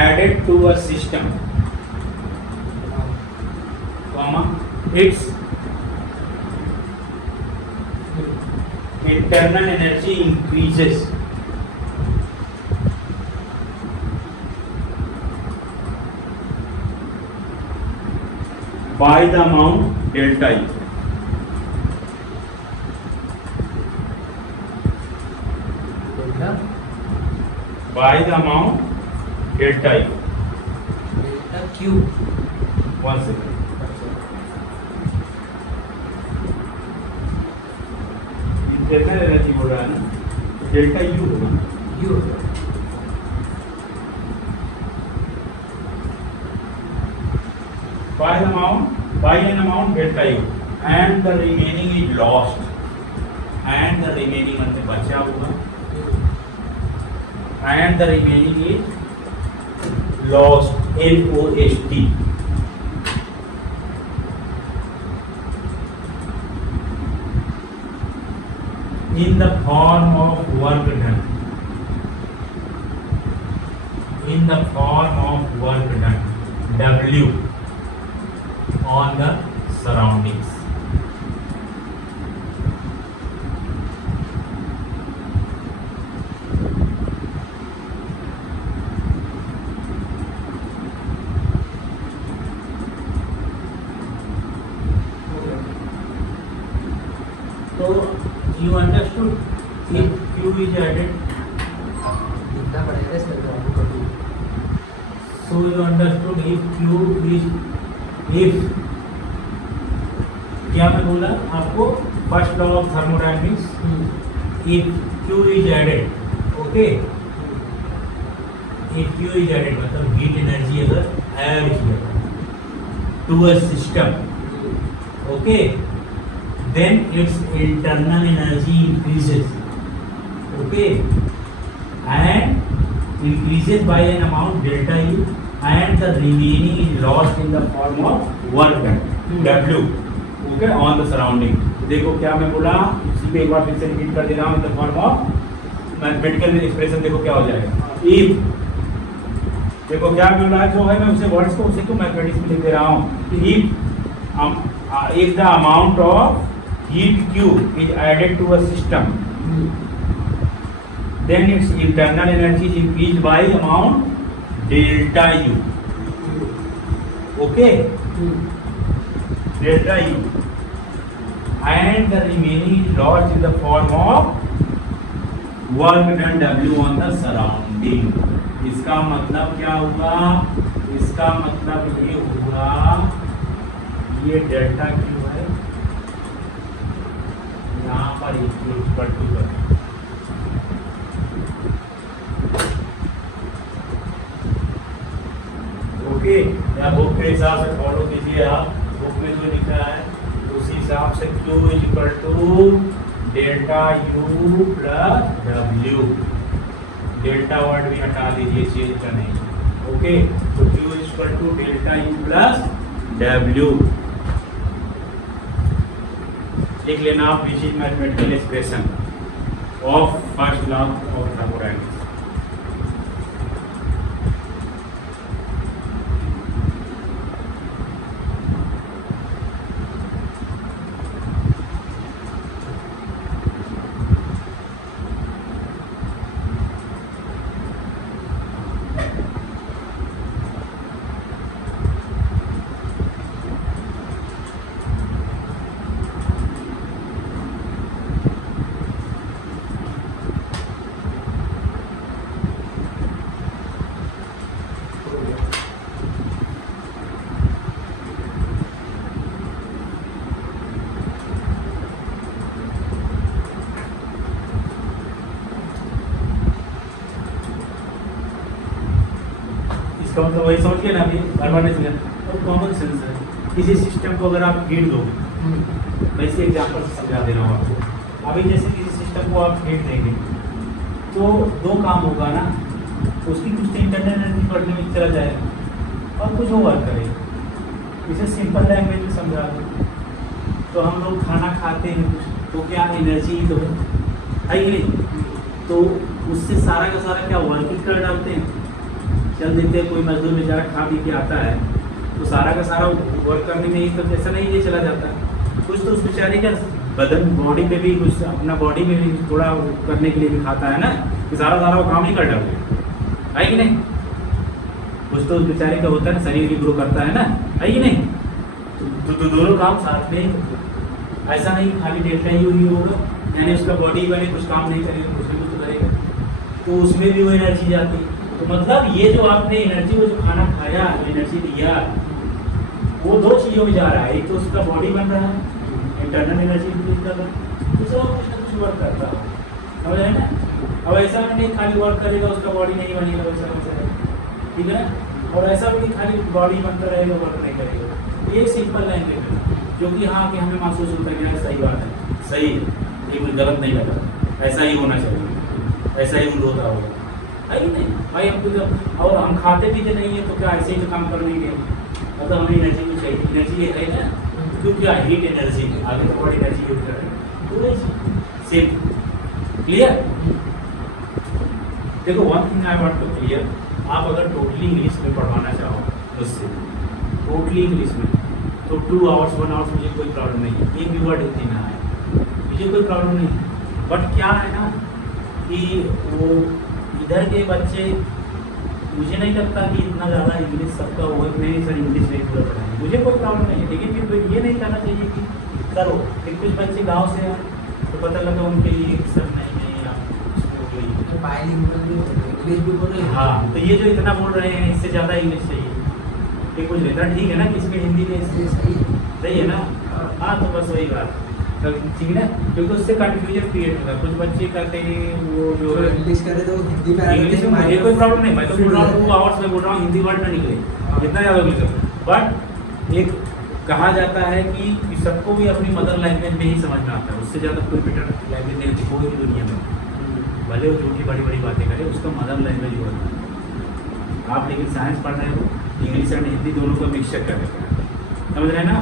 added, to a system, its internal energy increases by the amount delta E. By the amount delta E. Delta Q. One second. Internal energy बोल रहा है ना, डेल्टा यू होगा, U. by an amount delta u, and the remaining is lost, and the remaining मतलब बचा होगा, and the remaining is lost, LOST, in the form of work done, in the form of work done, W, on the surroundings. So you understood if Q is added, लिखना पड़ेगा इसमें तो आपको कभी। so you understood if Q is, if, क्या मैं बोला आपको, first law of thermodynamics, if Q is added, okay, if Q is added मतलब हीट एनर्जी अगर ऐड किया to a system, okay, then its internal energy increases, okay, and increases by an amount delta U, and the remaining is lost in the form of work done, W, okay, on the surrounding. देखो क्या मैं बोला, इसी पे एक बार फिर से रिपीट कर दे रहा हूँ, in the form of mathematical expression. देखो क्या हो जाएगा, इफ, देखो क्या बोल रहा है, जो है मैं उसे वर्ड्स को उसे को मैथमेटिक्स में लिख दे रहा हूँ, if the amount of heat Q is added to a system, then its internal energy is increased by amount delta U, okay, delta U, and the remaining is lost in the form of work done W on the surrounding. इसका मतलब क्या होगा, इसका मतलब ये होगा, ये डेल्टा क्यू है, यहाँ पर इक्वल टू ओके, या बुक के हिसाब से फॉलो कीजिए आप, बुक में जो लिखा है उसी हिसाब से Q equal to delta U plus W, delta word भी हटा दीजिए, चेंज का नहीं। ओके, तो Q equal to delta U plus W लिख लेना आप, which is mathematical expression of first law of thermodynamics. इसका मतलब वही समझ गए ना अभी, परमानेंस तो कॉमन सेंस है। किसी सिस्टम को अगर आप हीट दो, मैं इसे एग्जांपल से समझा दे रहा हूँ आपको। अभी जैसे किसी सिस्टम को आप हीट देंगे तो दो काम होगा ना, उसकी कुछ तो इंटरनल एनर्जी बढ़ने में चला जाएगा और कुछ वो वर्क करेगा। इसे सिंपल लैंग्वेज में समझा दो तो हम लोग खाना खाते हैं कुछ तो क्या एनर्जी ही तो है कि नहीं, तो उससे सारा का सारा क्या वर्किंग कर डालते हैं, चल देते हैं। कोई मजदूर बेचारा खा पी के आता है तो सारा का सारा वर्क करने में एक तो ऐसा नहीं ये चला जाता है, कुछ तो उस बेचारे का बदन बॉडी पे भी कुछ अपना बॉडी में भी थोड़ा करने के लिए भी खाता है ना, कि सारा सारा वो काम नहीं कर डालते है कि नहीं। कुछ तो उस बेचारे का होता है ना, शरीर भी ग्रो करता है ना, है कि नहीं। तो दोनों काम साथ में, ऐसा नहीं खाली डेल्टा यू ही होगा, यानी उसका बॉडी बने कुछ काम नहीं करेगा, कुछ भी तो करेगा, तो उसमें भी वो एनर्जी जाती है। तो मतलब ये जो आपने एनर्जी, वो जो खाना खाया, एनर्जी दिया, वो दो चीज़ों में जा रहा है। एक तो उसका बॉडी बन रहा है, इंटरनल एनर्जी रिलीज कर रहा है, दूसरा वो कुछ ना कुछ वर्क करता है, समझ रहे हैं ना। अब ऐसा नहीं खाली वर्क करेगा उसका बॉडी नहीं बनेगा, वैसा वैसा है, ठीक है ना। और ऐसा भी नहीं खाली बॉडी बनता रहेगा वर्क नहीं करेगा। ये सिंपल लैंग्वेज है, जो कि हाँ कि हमें महसूस होता है कि सही बात है, सही है, ये कुछ गलत नहीं लगा, ऐसा ही होना चाहिए, ऐसा ही रूल होता होगा, है कि नहीं भाई। हम कुछ और हम खाते पीते नहीं है तो क्या ऐसे ही तो काम कर लेंगे, मतलब हमें एनर्जी भी चाहिए। एनर्जी ये है ना, क्योंकि क्या हीट एनर्जी, आगे तो बॉडी एनर्जी यूज कर रहे हैं, तो वही सेम क्लियर। देखो one thing I want to clear, आप अगर टोटली इंग्लिश में पढ़वाना चाहो मुझसे, टोटली इंग्लिश में, तो 2 आवर्स 1 आवर्स मुझे कोई प्रॉब्लम नहीं है, एक भी वर्ड देना है मुझे कोई प्रॉब्लम नहीं है। बट क्या है ना कि वो इधर के बच्चे, मुझे नहीं लगता कि इतना ज़्यादा इंग्लिश सबका हो, नहीं सर इंग्लिश नहीं पूरा पढ़ाएंगे, मुझे कोई प्रॉब्लम नहीं है। लेकिन फिर ये नहीं कहना चाहिए कि सर फिर कुछ बच्चे गांव से हैं तो पता लगा उनके लिए सर नहीं इंग्लिश भी बोल रहे हैं। हाँ, तो ये जो इतना बोल रहे हैं इससे ज़्यादा इंग्लिश चाहिए, ये कुछ रहता ठीक है ना, किसमें हिंदी में सही है ना। हाँ, तो बस वही बात ठीक है ना, क्योंकि उससे कन्फ्यूजन क्रिएट होगा। कुछ बच्चे कहते हैं वो जो इंग्लिश करे तो हिंदी में, इंग्लिश में मुझे कोई प्रॉब्लम नहीं, मैं तो बोल रहा हूँ 2 आवर्स में बोल रहा हूँ, हिंदी वर्ड ना निकले इतना ज़्यादा इंग्लिश। बट एक कहा जाता है कि सबको भी अपनी मदर लैंग्वेज में ही समझ में आता है, उससे ज़्यादा कोई बेटर लैंग्वेज नहीं होती कोई भी दुनिया में, भले वो झूठी बड़ी बड़ी बातें करे, उसका मदर लैंग्वेज ही होता है। आप लेकिन साइंस पढ़ रहे हो, इंग्लिश एंड हिंदी दोनों को मिक्सचर कर रहे हैं, समझ रहे हैं ना।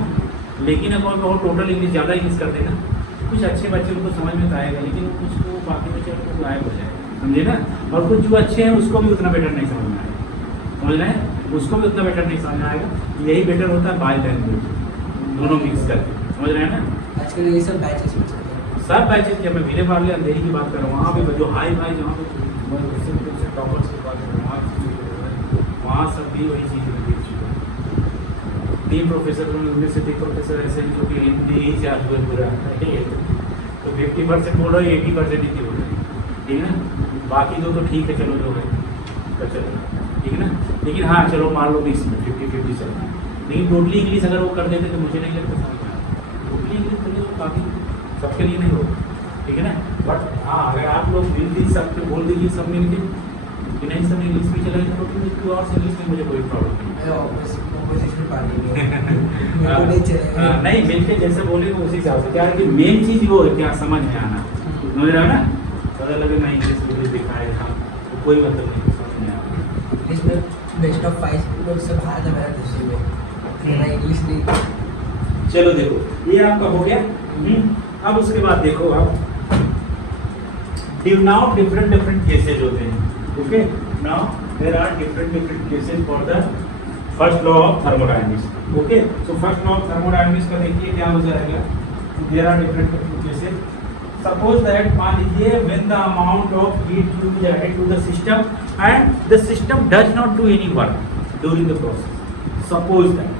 लेकिन अब वो टोटल इंग्लिश ज़्यादा इंग्लिश कर देना, कुछ अच्छे बच्चे उनको समझ में तो आएगा, लेकिन कुछ को बाकी बच्चे उनको गायब हो जाएगा, समझे ना। और कुछ जो अच्छे हैं उसको भी उतना बेटर नहीं समझ में आएगा, समझ रहे हैं, उसको भी उतना बेटर नहीं समझ में आएगा। यही बेटर होता है बाय लैंग्वेज, दोनों मिक्स करके, समझ रहे हैं ना। आजकल ये सब बैचेस में चलते हैं, सब बैचेस क्या, मैं विले पार्ले अंधेरी की बात कर रहा हूँ, वहाँ पे जो हाई फाई जहाँ पे टॉपर्स की बात कर रहा हूँ, वहाँ सब भी वही चीज़ देख चुका है। 3 प्रोफेसर उनमें से 3 प्रोफेसर ऐसे हैं जो कि हिंदी ही चार्ज हुए पूरा, तो 50% बोल रहे 80% हिंदी बोल रहे, ठीक है ना। बाकी दो तो ठीक है, चलो जो है तो चलो ठीक है ना। लेकिन हाँ चलो मान लो मिक्स में 50-50 चल रहा है, लेकिन टोटली इंग्लिश अगर वो कर देते तो मुझे नहीं लगता समझ में आया। टोटली इंग्लिश करिए तो काफ़ी सबके लिए नहीं होगा, ठीक है ना। बट हाँ अगर आप लोग मिल दी सबके बोल दीजिए सब मिल के नहीं सब इंग्लिश में चलेगा तो कोई और इंग्लिश में मुझे कोई प्रॉब्लम नहीं मैं ऑपोजिशन पार्टी में मेरे को नहीं चलेगा। नहीं मिलके जैसे बोले उसी हिसाब से क्या है कि मेन चीज वो है क्या समझ में आना समझ रहा है ना पता लगे मैं इंग्लिश दिखाएगा तो कोई मतलब नहीं समझ में आना इसमें बेस्ट ऑफ 5 लोग से बाहर था मेरा दूसरी में मेरा इंग्लिश नहीं। चलो देखो ये आपका हो गया अब उसके बाद देखो आप नाउ डिफरेंट केसेस होते हैं okay now there are different cases for the first law of thermodynamics okay so first law of thermodynamics का देखिए क्या हो जाएगा there are different cases suppose that मान लीजिए when the amount of heat Q is added to the system and the system does not do any work during the process suppose that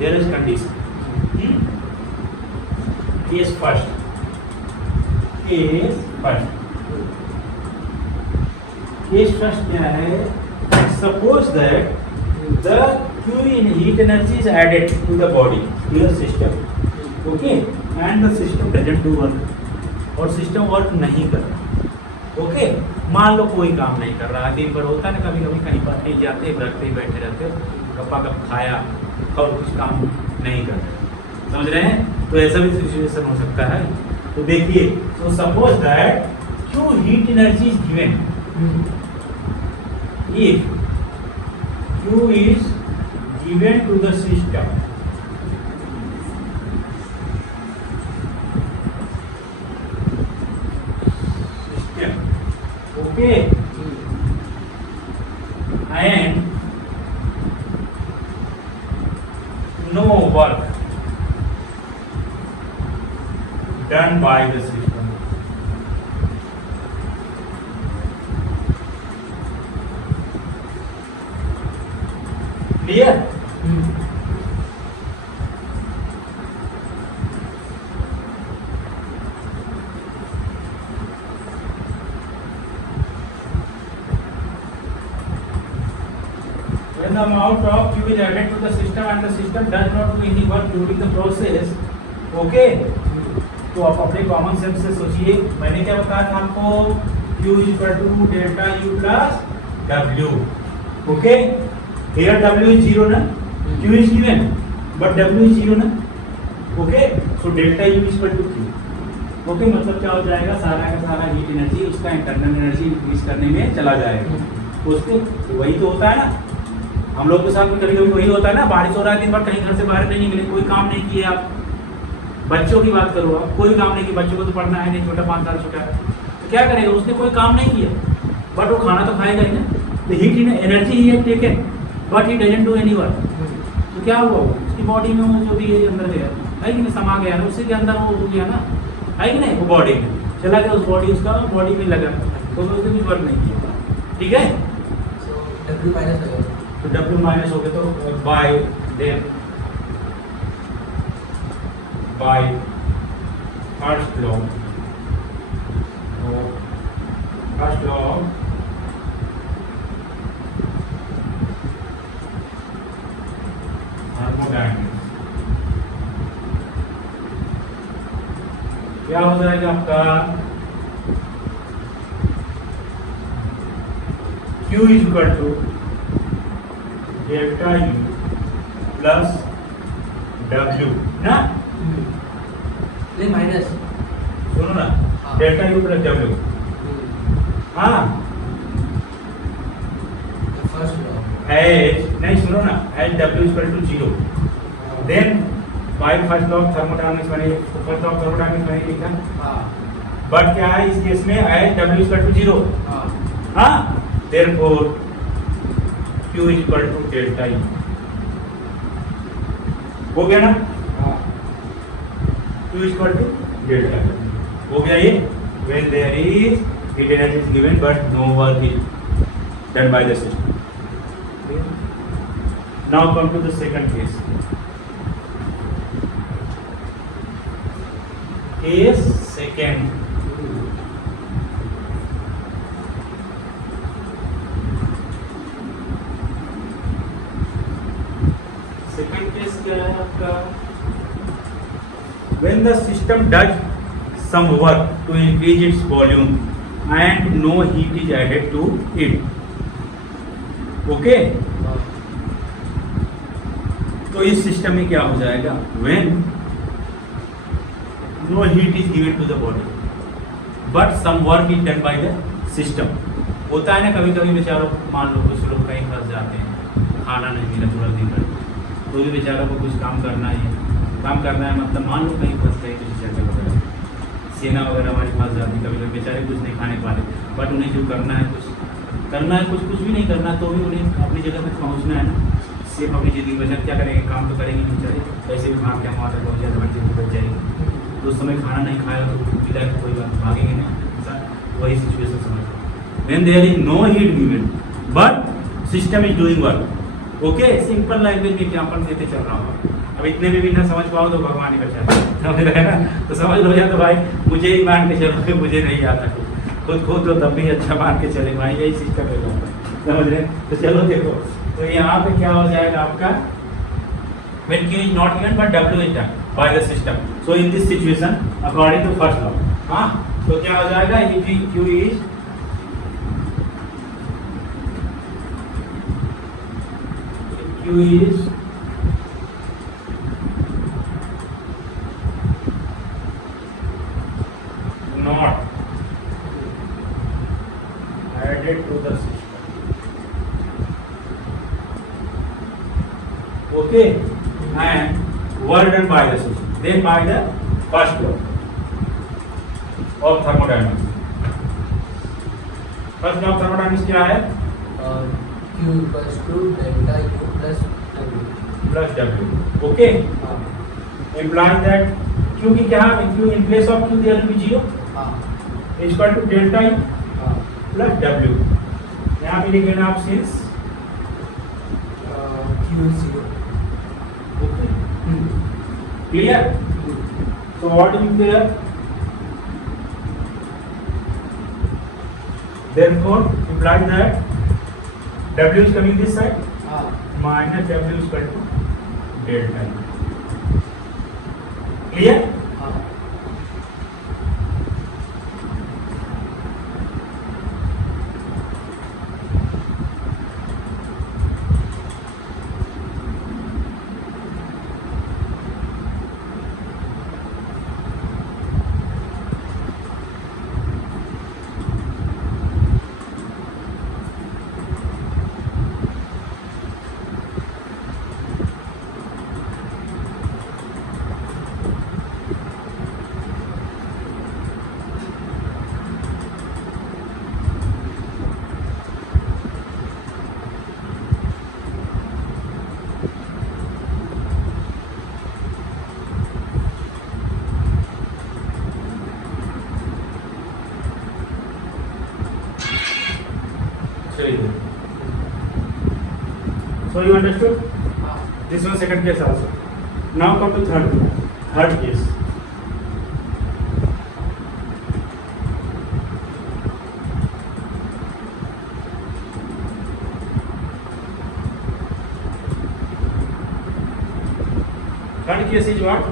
there is condition case first क्या है suppose that the Q in heat energy is added to the body to the system okay and the system doesn't do work और सिस्टम वर्क नहीं कर रहा ओके मान लो कोई काम नहीं कर रहा दिन भर होता है ना कभी कभी कहीं पर नहीं जाते रखते बैठे रहते हो गप्पा गप खाया और कुछ काम नहीं कर रहे समझ रहे हैं तो ऐसा भी सिचुएशन हो सकता है तो देखिए तो suppose that Q heat energy is given if Q is given to the system okay and no work done by the system clear when the amount of Q is added to the system and the system does not do any work during the process okay तो आप अपने कॉमन सेंस से सोचिए मैंने क्या बताया था आपको Q = delta U plus W okay here W is 0 ना Q is given but W is 0 ना okay so delta U = Q okay मतलब क्या हो जाएगा सारा का सारा हीट एनर्जी उसका इंटरनल एनर्जी इंक्रीज करने में चला जाएगा उसको वही तो होता है ना हम लोग के साथ में कभी कभी वही होता है ना बारिश हो रहा है दिन भर कहीं घर से बाहर नहीं निकले कोई काम नहीं किए आप बच्चों की बात करो आप कोई काम नहीं किया बच्चों को तो पढ़ना है नहीं छोटा 5 साल छोटा है तो क्या करेगा उसने कोई काम नहीं किया बट वो खाना तो खाएगा ही ना तो हीट एनर्जी ही है taken but he doesn't do any work तो क्या हुआ उसकी बॉडी में वो जो भी अंदर गया है कि नहीं समा गया ना उसी के अंदर वो हो गया ना है कि नहीं वो बॉडी में चला गया उस बॉडी उसका बॉडी में लगा तो उसने कुछ वर्क नहीं किया ठीक है W माइनस हो गया तो W माइनस हो गया तो by then by first law thermodynamics क्या हो जाएगा आपका Q = delta U plus W ना नहीं माइनस सुनो ना डेल्टा U प्लस W हाँ फर्स्ट लॉ एज नहीं सुनो ना as W = 0 then by first law of thermodynamics मैंने फर्स्ट लॉ ऑफ थर्मोडायनामिक्स मैंने लिखा हाँ बट क्या है इस केस में एज W = 0 हाँ हाँ देयरफॉर Q = डेल्टा U हो गया ना Q = डेल्टा हो गया ये when there is heat energy is given but no work is done by the system now come to the second case second case क्या है आपका when the system does some work to increase its volume and no heat is added to it okay, हाँ, तो इस सिस्टम में क्या हो जाएगा, when no heat is given to the body but some work is done by the system. होता है ना कभी कभी बेचारों, मान लो कुछ लोग कहीं फंस जाते हैं, खाना नहीं मिला पूरा दिन भर, तो भी बेचारों को कुछ काम करना है, मतलब मान लो कहीं फंस गए किसी जगह वगैरह, सेना वगैरह हमारी फंस जाती, कभी कभी बेचारे कुछ नहीं खाने पाते, बट उन्हें जो करना है कुछ भी नहीं करना, तो भी उन्हें अपनी जगह तक पहुँचना है ना, सिर्फ अपनी ज़िंदगी बचा क्या करेंगे, काम तो करेंगे नहीं बेचारे, वैसे भी भाग के हम वहाँ तक पहुँच जाए बच्चे बच जाएंगे, तो उस समय खाना नहीं खाएगा तो मिला तो कोई बात भागेंगे नहीं, वही सिचुएशन समझ लो। When there is no heat given but system is doing work, okay, simple language में एग्जाम्पल देते चल रहा हूँ। अब इतने में भी ना समझ पाओ तो भगवान ही बचा, समझ रहे हैं ना, तो समझ लो या तो भाई मुझे ही मान के चलो कि मुझे नहीं आता खुद तो तब भी अच्छा मान के चले भाई, यही सिस्टम है, समझ रहे हैं। तो चलो देखो, तो यहाँ पे क्या हो जाएगा आपका, when Q is not given but W is done by the system, so in this situation according to first law, हाँ, तो क्या हो जाएगा, if Q is not added to the system, okay, and work done by the system, then by the first law of thermodynamics. First law of thermodynamics क्या है, Q equals to delta U plus W. plus W, okay, हाँ, implies that Q की क्या, Q in place of Q there will be 0 हाँ, is equal to delta E हाँ, plus W, यहाँ पे लिखेंगे आप since Q 0. okay, clear, so what is there, therefore implies that W is coming this side हाँ, minus W is equal to delta E, clear, हाँ, so you understood हाँ, this one, second case also. Now come to third case. Third case is what?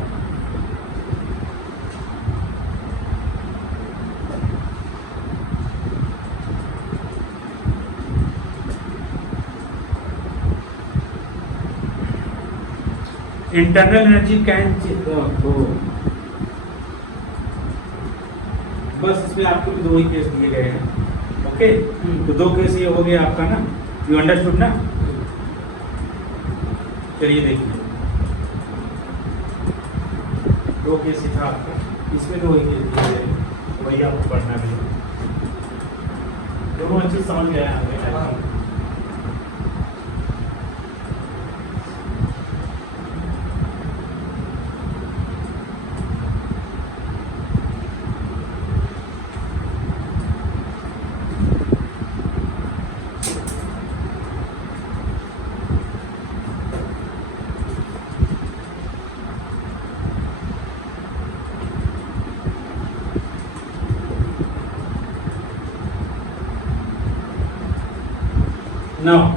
Internal energy can, बस इसमें आपको भी 2 ही केस दिए गए हैं, ओके, तो 2 केस ये हो गया आपका ना, यू अंडरस्टूड ना, चलिए देखिए 2 केस ही था आपका, इसमें 2 ही केस दिए गए हैं, वही आपको पढ़ना भी है, दोनों अच्छे समझ गए हैं हमें। Now,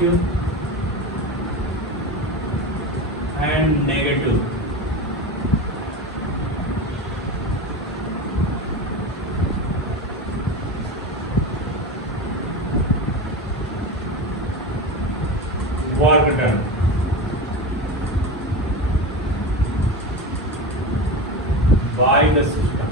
positive and negative. Work done. By the system.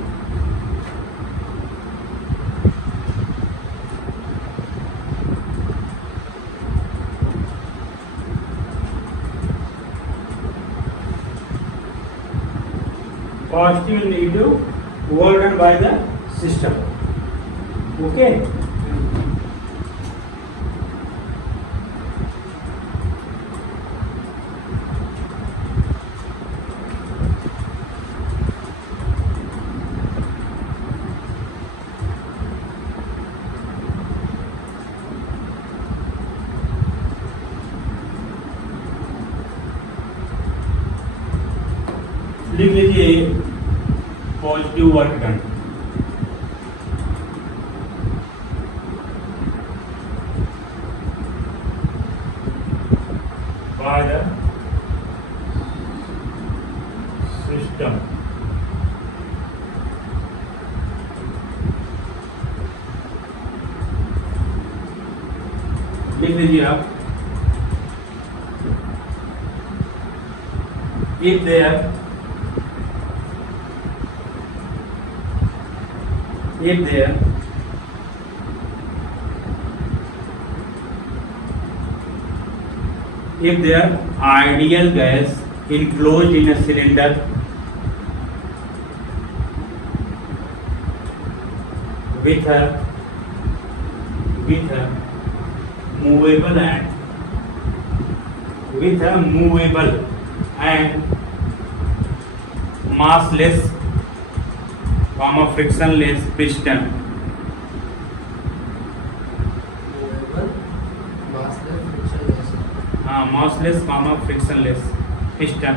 Positive and negative work done by the system. Okay. लिख लीजिए positive work done. By the system. लिख लीजिए आप if there if there ideal gas enclosed in a cylinder with a movable and massless frictionless piston massless frictionless piston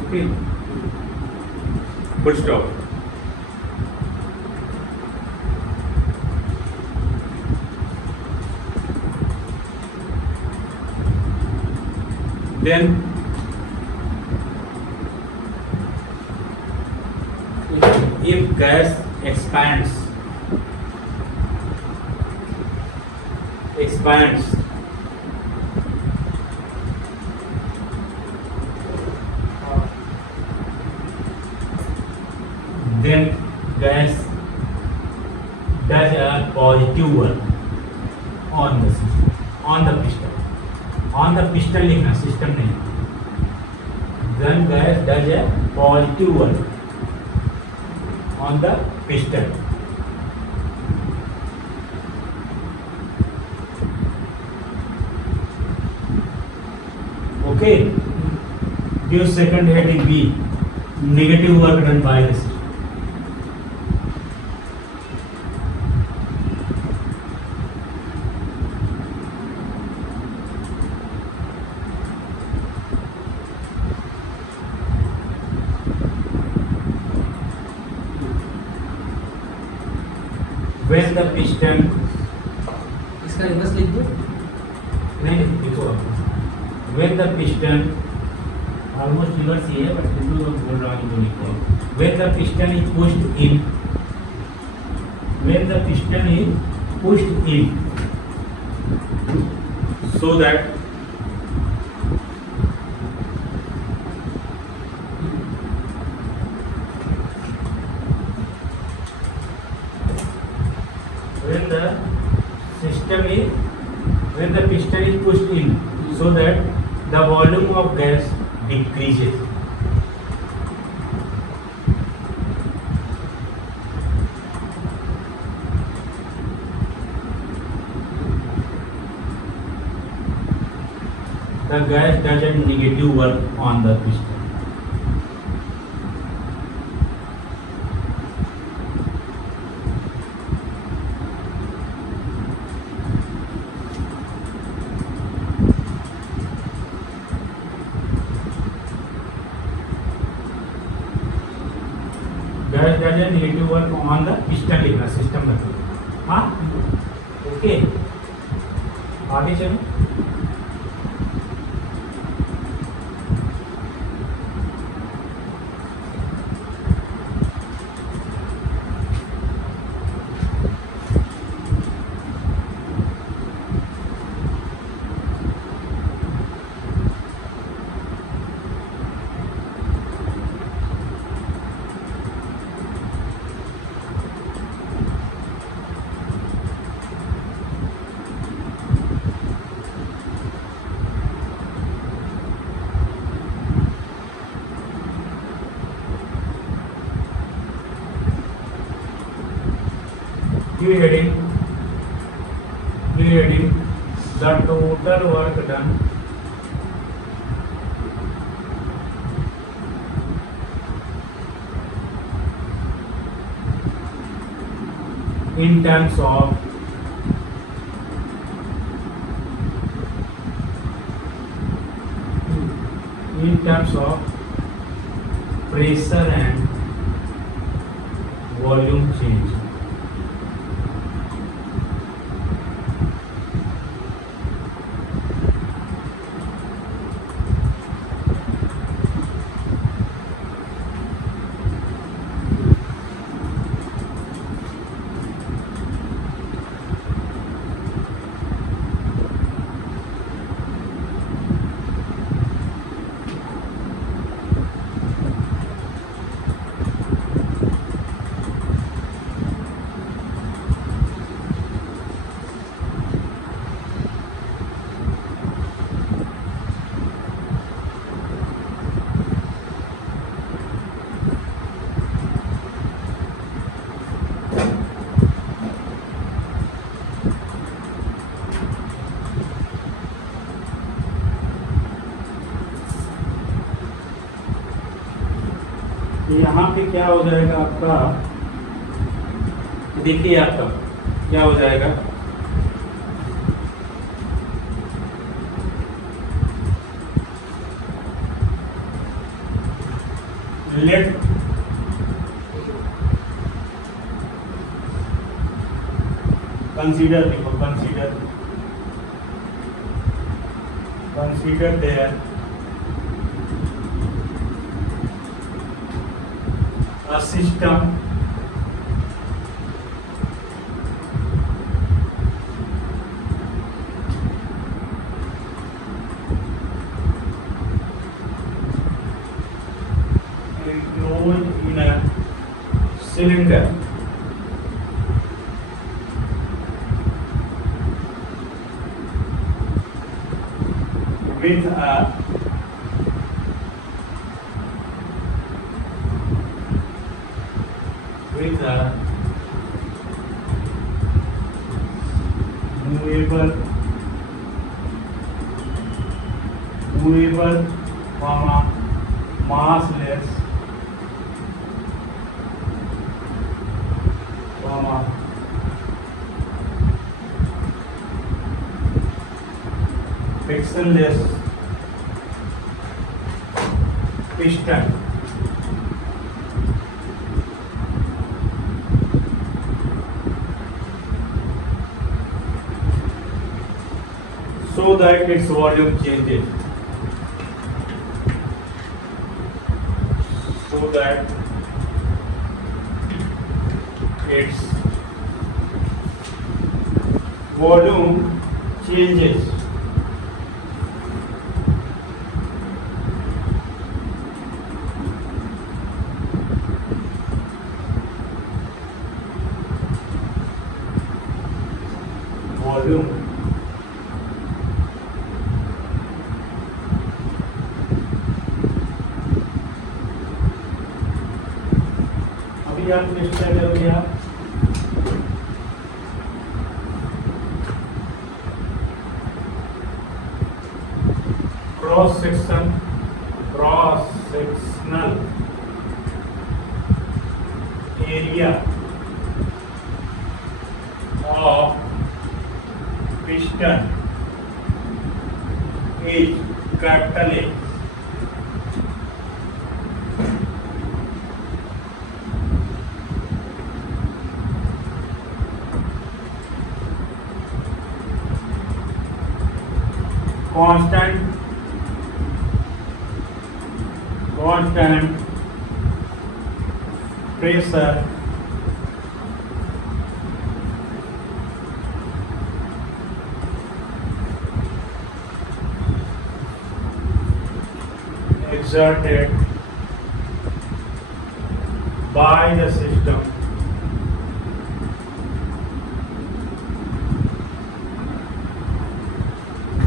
okay full stop then if gas expands then gas does a positive work on the system, on the piston लिखना सिस्टम नहीं। then gas does a positive work on the piston okay give second heading B negative work done by the system when the piston इसका रिवर्स लिख दो। नहीं देखो when the piston almost reverse ही है but हिंदू लोग बोल रहा हूँ लिखो when the piston is pushed in so that when the piston is pushed in so that the volume of gas decreases the gas does a negative work on the piston जाए negative work on the piston लिखना, सिस्टम मतलब। हाँ ओके, आगे चलो। New heading, the total work done in terms of pressure and volume change. तो यहाँ पे क्या हो जाएगा आपका, देखिए आपका क्या हो जाएगा, लेट कंसीडर, देखो consider there a system enclosed in a cylinder with a movable, massless, frictionless piston. So that its volume changes. So that its volume changes. Volume आप निश्चय करोगे आप cross sectional area of piston is capital A. constant pressure exerted by the system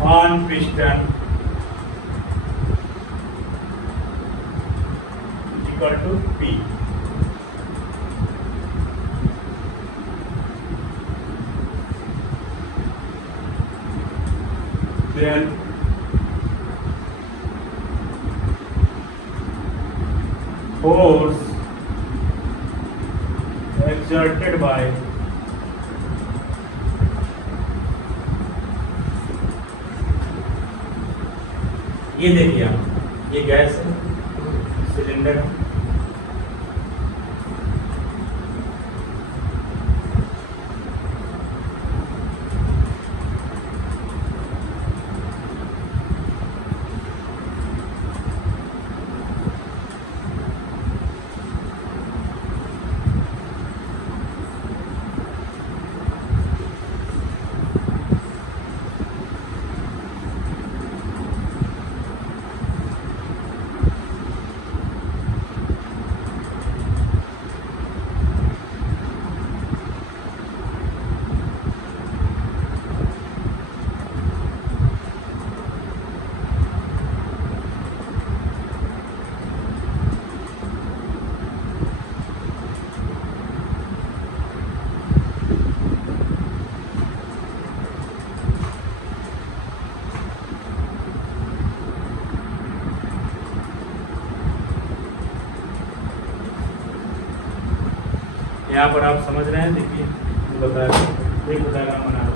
on piston equal to P. Then force exerted by ये देखिए आप, ये गैस है, सिलेंडर है, यहाँ पर आप समझ रहे हैं। देखिए बता एक डायग्राम बना लो।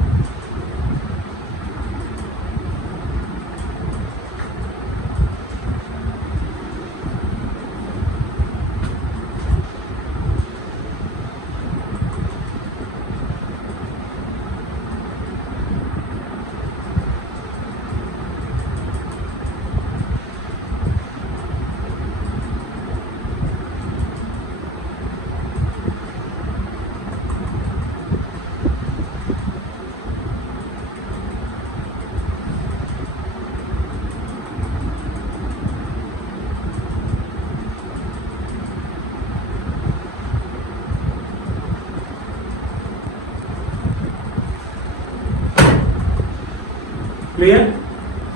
Clear?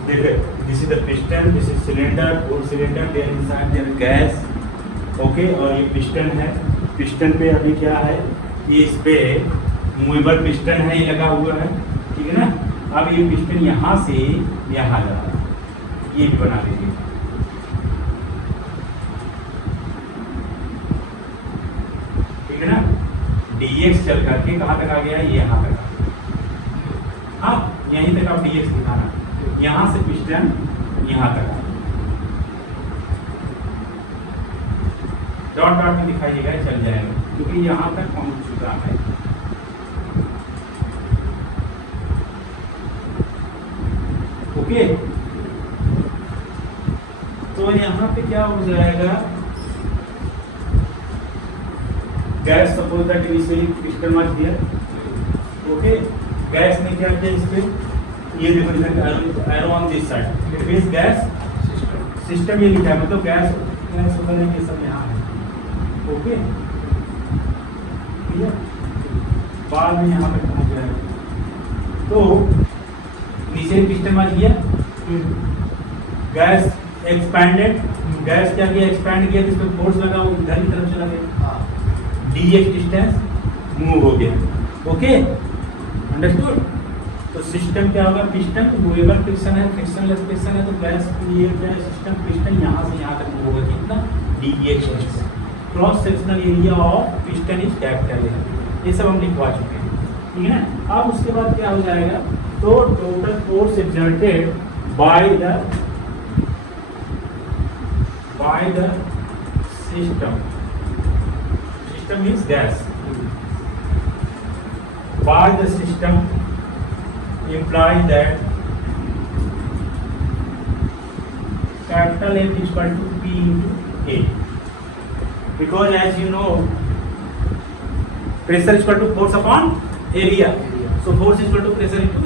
This is the piston, this is cylinder, full cylinder, there inside there gas, okay, और ये piston है। piston पे अभी क्या है, ये इस पे मूवेबल piston है, ये लगा हुआ है, ठीक है ना। अब ये piston यहाँ से यहाँ जा रहा है, ये भी बना लीजिए। ठीक है ना। dx चल करके कहाँ तक आ गया, ये यहाँ तक। हाँ, यहीं तक आप dx दिखाना, यहाँ से पिस्टन यहाँ तक डॉट डॉट में दिखाइएगा, चल जाएगा, क्योंकि यहाँ तक पहुँच चुका है। ओके, तो यहाँ पे क्या हो जाएगा, gas suppose that initially piston was here. Okay, gas ने क्या किया इस पे, ये देखो arrow on this side, it means gas system, ये लिखा है, मतलब गैस गैस वगैरह ये सब यहाँ है। ओके, ठीक है, बाद में यहाँ पे पहुँच गया। तो नीचे piston was here, gas expanded, gas क्या किया, एक्सपैंड किया, तो इस पे फोर्स लगा, वो इधर की तरफ चला गया, dx डिस्टेंस मूव हो गया। Okay, understood. तो सिस्टम क्या होगा, पिस्टन मूवेबल फ्रिक्शन है, फ्रिक्शनलेस पिस्टन है, तो गैस ये क्या सिस्टम, पिस्टन यहाँ से यहाँ तक मूव होगा, कितना, dx distance. Cross sectional area of piston is capital है, ये सब हम लिखवा चुके हैं, ठीक है ना। अब उसके बाद क्या हो जाएगा, तो total force exerted by the system, system means gas, by the system imply that capital F is equal to P into A. Because as you know, pressure is equal to force upon area. So force is equal to pressure into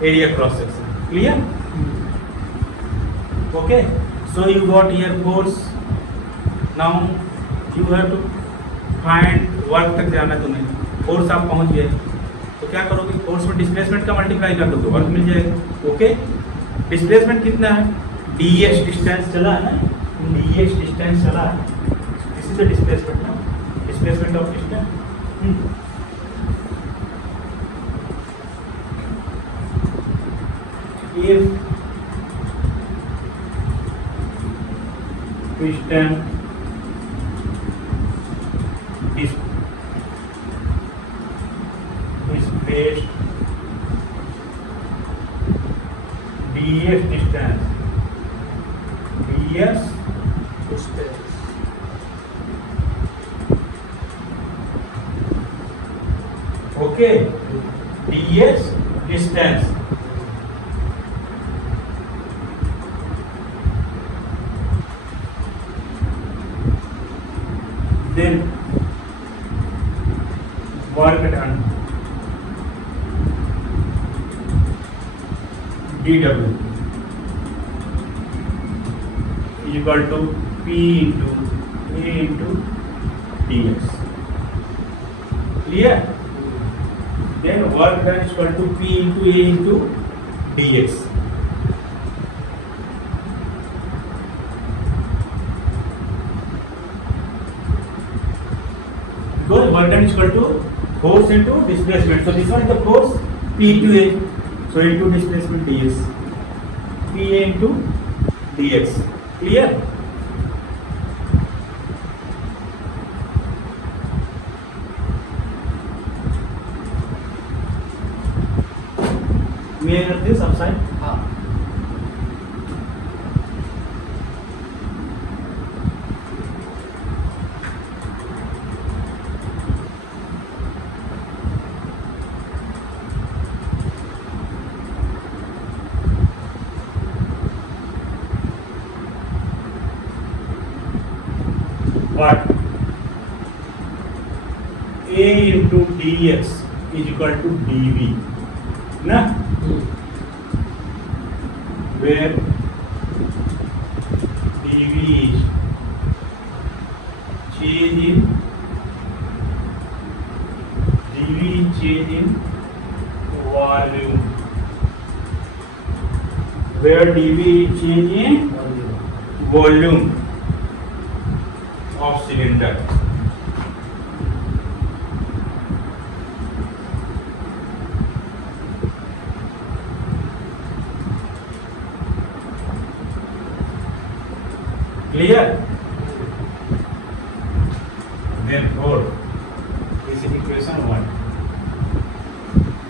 area cross section. Clear? Okay. So you got here force. Now you have to find work तक जाना है तुम्हें. फोर्स आप पहुंच गए तो क्या करोगे, फोर्स में डिस्प्लेसमेंट का मल्टीप्लाई कर दोगे, वर्क मिल जाएगा. ओके. डिस्प्लेसमेंट कितना है, ds डिस्टेंस चला है ना, ds डिस्टेंस चला है. दिस इज द डिस्प्लेसमेंट ना, displacement of distance. if piston is placed ds distance okay, ds distance, then work done dw is equal to P into A into dx. Clear? Then work done is equal to P into A into dx. Because work done is equal to force into displacement. So this one is the force P into A. So into displacement ds. P A into dx. Clear? May I note this outside? हाँ. But A into dx is equal to dv, na? Where dv is change in volume. Where dv is change in volume of cylinder. Clear? Therefore, this is equation 1.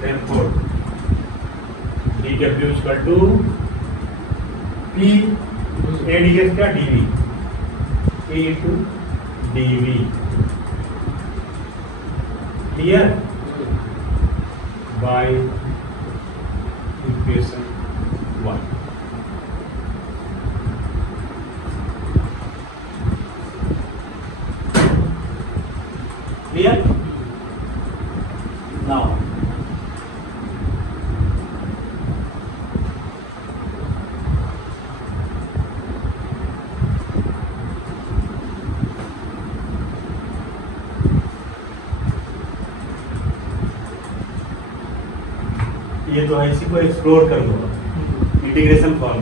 Therefore, dw is equal to P A dx का dv, A into dv. Clear? By equation 1. Clear? Now, ये तो है, इसी को एक्सप्लोर कर लो integration form.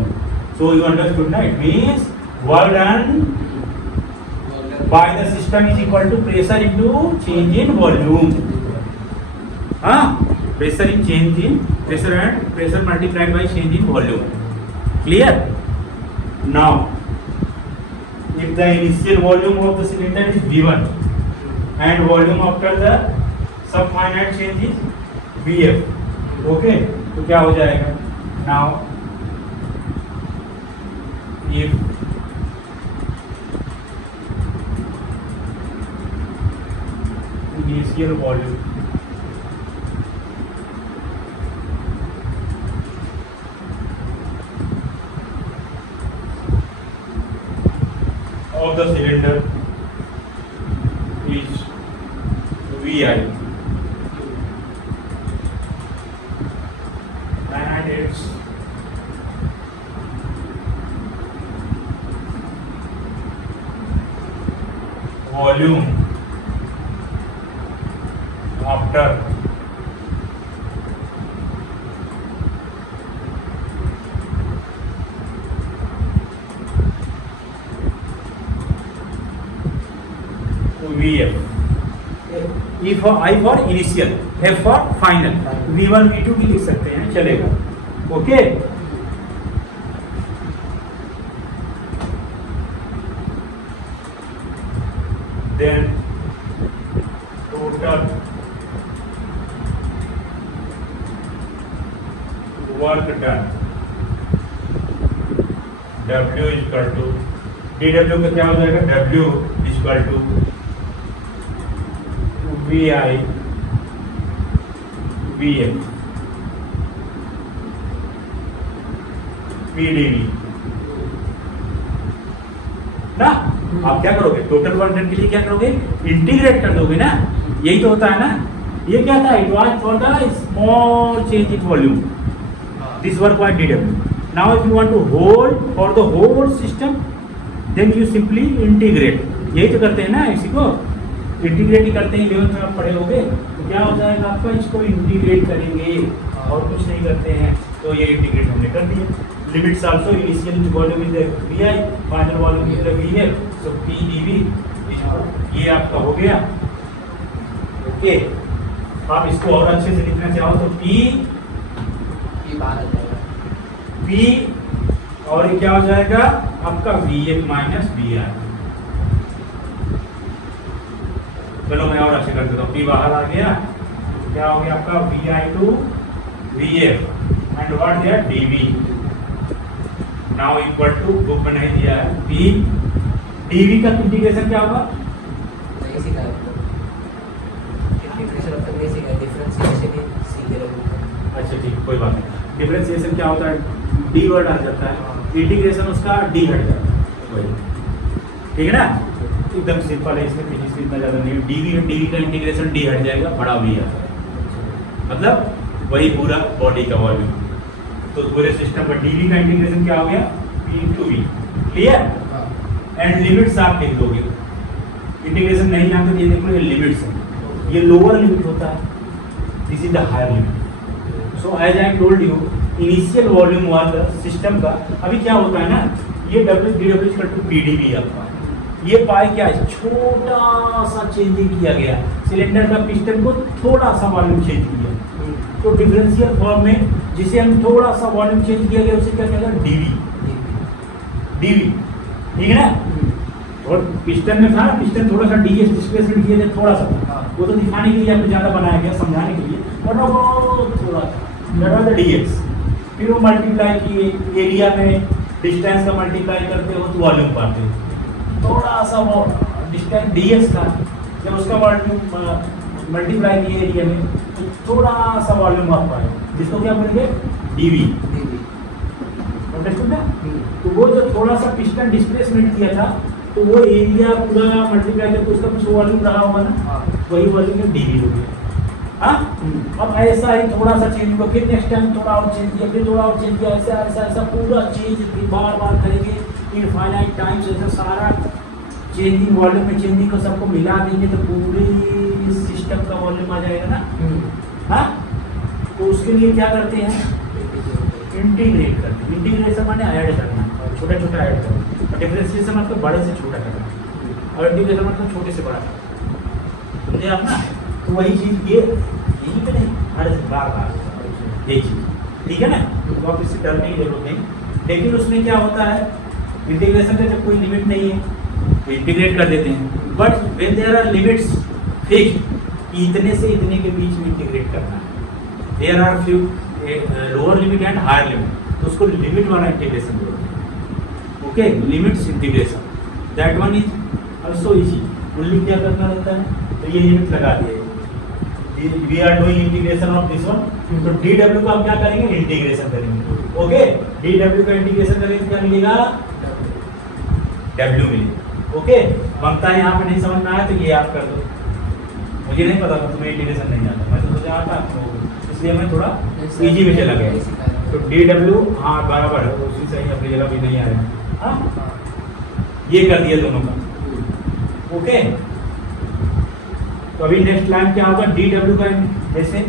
So you understood ना, it means work done by the system is equal to pressure into change in volume. Pressure in change in pressure and pressure multiplied by change in volume. Clear? Now, if the initial volume of the cylinder is V1 and volume after the subfinite change is Vf, okay? तो क्या हो जाएगा? Now, if initial volume of the cylinder is VI, and its volume after VF. E for I for initial, F for final, V1 V2 भी लिख सकते हैं, चलेगा. Okay. Then total work done, W is equal to dW का क्या हो जाएगा? W is equal to VI VF PdV ना. आप क्या करोगे? टोटल वर्क डन के लिए क्या करोगे? इंटीग्रेट कर दोगे ना. यही तो होता है ना. ये क्या था? It was for the small change in volume. This work was DW. Now if you want to hold for the whole system, then you simply integrate. यही तो करते हैं ना, इसी को इंटीग्रेट ही करते हैं. 11th में आप पढ़े होंगे. तो क्या हो जाएगा आपका? इसको इंटीग्रेट करेंगे और कुछ नहीं करते हैं. तो ये इंटीग्रेट हमने कर दिया. Limits also initial volume is VI, final volume is VF, so PdV. ये आपका हो गया. ओके. आप इसको और अच्छे से लिखना चाहो तो P और ये क्या हो जाएगा आपका? VF minus VI. चलो मैं और अच्छे कर देता हूँ. P बाहर आ गया. क्या हो गया आपका? VI to VF and what दिया? DV. Now equal to, book में नहीं दिया है, P DV का इंटीग्रेशन क्या होगा? नहीं सिखाया तो इंटीग्रेशन अब तक नहीं सिखाया. डिफरेंशिएशन ही सीखे रहोगे. अच्छा ठीक, कोई बात नहीं. डिफरेंशिएशन क्या होता है? D वर्ड आ जाता है. इंटीग्रेशन उसका D हट जाता है. वही ठीक है ना. एकदम सिंपल है. इसमें फिजिक्स इतना ज़्यादा नहीं है. DV का इंटीग्रेशन D हट जाएगा, बड़ा V आता है. मतलब वही पूरा बॉडी का वॉल्यूम. तो पूरे सिस्टम का DV का इंटीग्रेशन क्या हो गया? P into V. Clear. And limits आप लिख दोगे. इंटीग्रेशन नहीं जानते तो ये देख लो, ये लिमिट्स है. ये लोअर लिमिट होता है. This is the higher limit. So as I told you, initial volume वाला सिस्टम का अभी क्या होता है ना, ये DW टू PdV आपका. ये पाई क्या है? छोटा सा चेंजिंग किया गया. सिलेंडर का पिस्टन को थोड़ा सा वॉल्यूम चेंज किया. तो डिफरेंशियल फॉर्म में जिसे हम थोड़ा सा वॉल्यूम चेंज किया गया उसे क्या कहते हैं? DV. ठीक है ना. और पिस्टन में था, पिस्टन थोड़ा सा DS डिस्प्लेसमेंट किया गया, थोड़ा सा. वो तो दिखाने के लिए आपको ज़्यादा बनाया गया, समझाने के लिए. और थोड़ा सा DX. फिर वो मल्टीप्लाई किए एरिया में, डिस्टेंस का मल्टीप्लाई करते हो तो वॉल्यूम पाते हो. थोड़ा सा वो डिस्टेंस DX था, जब उसका वॉल्यूम मल्टीप्लाई किए एरिया में तो थोड़ा सा वॉल्यूम आप पाए, जिसको क्या बोलेंगे? DV. अंडरस्टूड ना. तो वो जो थोड़ा सा पिस्टन डिस्प्लेसमेंट किया था, तो वो एरिया पूरा मल्टीप्लाई करके उसका कुछ वॉल्यूम रहा होगा ना. वही वॉल्यूम में DV हो गया. हाँ. अब ऐसा ही थोड़ा सा चेंज हुआ, फिर नेक्स्ट टाइम थोड़ा और चेंज किया, फिर थोड़ा और चेंज किया. ऐसा ऐसा ऐसा पूरा चेंज बार बार करेंगे इनफाइनाइट टाइम्स. ऐसा सारा चेंजिंग वॉल्यूम में चेंजिंग को सबको मिला देंगे तो पूरे सिस्टम का वॉल्यूम आ जाएगा ना. हाँ. तो उसके लिए क्या करते हैं? इंटीग्रेट करते हैं. इंटीग्रेशन माने ऐड करना, छोटा छोटा ऐड करना. डिफरेंशिएशन मतलब बड़े से छोटा करना, और इंटीग्रेशन मतलब छोटे से बड़ा करना. समझे आप ना. तो वही चीज़ ये यही पे नहीं, हर बार यही चीज़. ठीक है ना. तो आप इससे डरने की जरूरत नहीं. लेकिन उसमें क्या होता है, इंटीग्रेशन का जब कोई लिमिट नहीं है तो इंटीग्रेट कर देते हैं. But when there are limits fixed, इतने से इतने के बीच में इंटीग्रेट करना है. There are few lower limit and higher limit, तो उसको लिमिट वाला इंटीग्रेशन बोलते हैं. Okay. Limits integration, that one is also easy. Only क्या करना रहता है? तो ये लिमिट लगा दिए. We are doing integration of this one. तो DW का हम क्या करेंगे? इंटीग्रेशन करेंगे. ओके. DW का इंटीग्रेशन करेंगे क्या मिलेगा? W मिलेगा. ओके, बनता है यहाँ पे नहीं समझ में आया तो ये आप कर दो। मुझे नहीं पता था तुम्हें इंटीग्रेशन नहीं आता, मैं तो सोचा आता आपको, इसलिए मैं थोड़ा इजी में चला गया। तो डी डब्ल्यू, हाँ बराबर है, उसी सही अपनी जगह भी नहीं आया। हाँ, ये कर दिया दोनों का। ओके, तो अभी नेक्स्ट लाइन क्या होगा, डी डब्ल्यू का, जैसे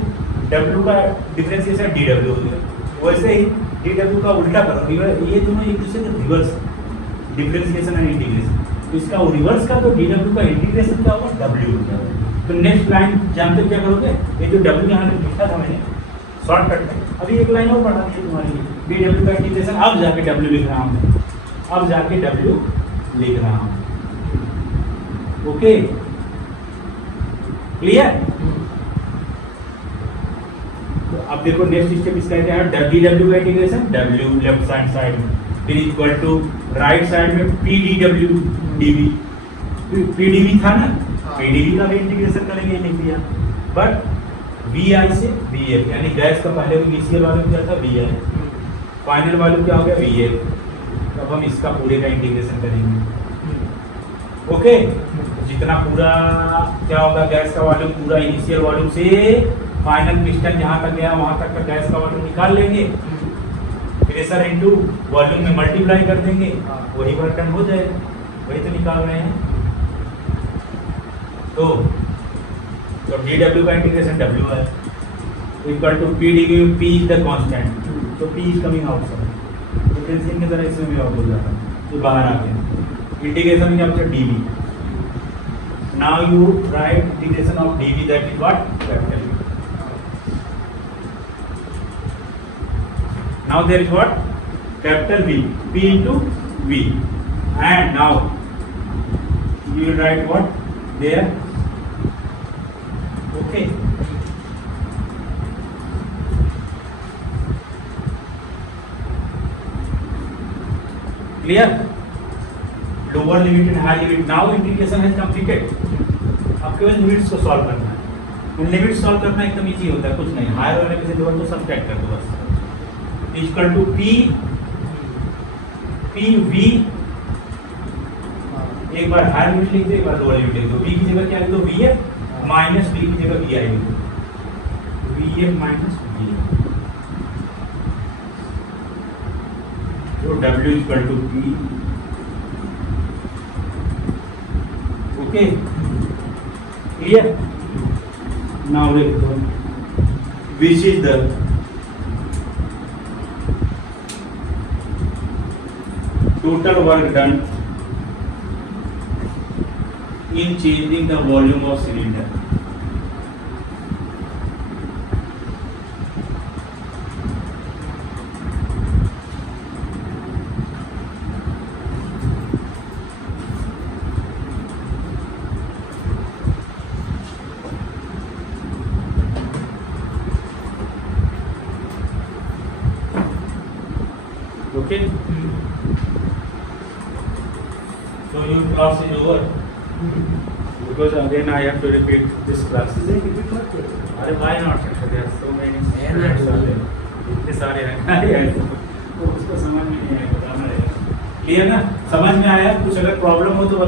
डब्ल्यू का डिफरेंशिएशन डी डब्ल्यू हो गया, वैसे ही डी डब्ल्यू का उल्टा करो। ये दोनों एक दूसरे के रिवर्स, डिफरेंशिएशन एंड इंटीग्रेशन। तो इसका रिवर्स का तो डी डब्ल्यू का इंटीग्रेशन क्या होगा, डब्ल्यू हो जाएगा। तो नेक्स्ट लाइन जानते क्या करोगे, ये जो डब्ल्यू यहाँ लिखा था मैंने शॉर्टकट में, अभी एक लाइन और पढ़ा दी तुम्हारे लिए, डी डब्ल्यू का इंटीग्रेशन, अब जाके डब्ल्यू लिख रहा हूँ, अब जाके डब्ल्यू लिख रहा हूँ। Okay, clear? तो अब देखो नेक्स्ट स्टेप इसका क्या है, डी डब्ल्यू का integration, W left hand side में, फिर इक्वल टू राइट साइड में P D W DV, P DV था ना, पी डीवी का भी इंटीग्रेशन करेंगे, लिख दिया। बट वी आई से वी एफ, यानी गैस का पहले इनिशियल वैल्यू क्या था, वी आई, फाइनल वैल्यू क्या हो गया, वी एफ। तब हम इसका पूरे का इंटीग्रेशन करेंगे। ओके, जितना पूरा क्या होगा, गैस का वॉल्यूम पूरा इनिशियल वॉल्यूम से फाइनल पिस्टन जहाँ तक गया वहाँ तक का गैस का वॉल्यूम निकाल लेंगे, प्रेशर इनटू वॉल्यूम में मल्टीप्लाई कर देंगे, वही वर्क डन हो जाएगा। वही तो निकाल रहे हैं। तो डी डब्ल्यू का इंटीग्रेशन डब्ल्यू है equal to P D Q, P is the constant, तो P is coming outside, differentiation की तरह इसमें भी आउट हो जाता है, तो बाहर आ गया। इंटीग्रेशन क्या होता है, D V. Now you write integration of D V, that is what, capital V. Now there is what, capital V, P into V, and now you will write what there. Okay. Clear? Lower limit and higher limit. Now integration has completed. अब केवल लिमिट्स को सॉल्व करना है। उन लिमिट्स सॉल्व करना एकदम इजी होता है, कुछ नहीं। हायर वाले में से लोअर को सब्ट्रैक्ट कर दो बस। Equal to P P V, एक बार हायर लिमिट लिख दो, एक बार लोअर लिमिट लिख दो। वी की जगह क्या लिख दो, वी एफ माइनस वी की जगह वी आई लिख दो, V F minus V I. तो W equal to P. Okay, clear? Now लिख दो which is the total work done in changing the volume of cylinder. Okay. So your class is over because again I have to repeat this class. अरे why not? There are so many. इतने सारे हैं तो उसको समझ में नहीं आया, बताना रहेगा। क्लियर ना? समझ में आया? कुछ अगर प्रॉब्लम हो तो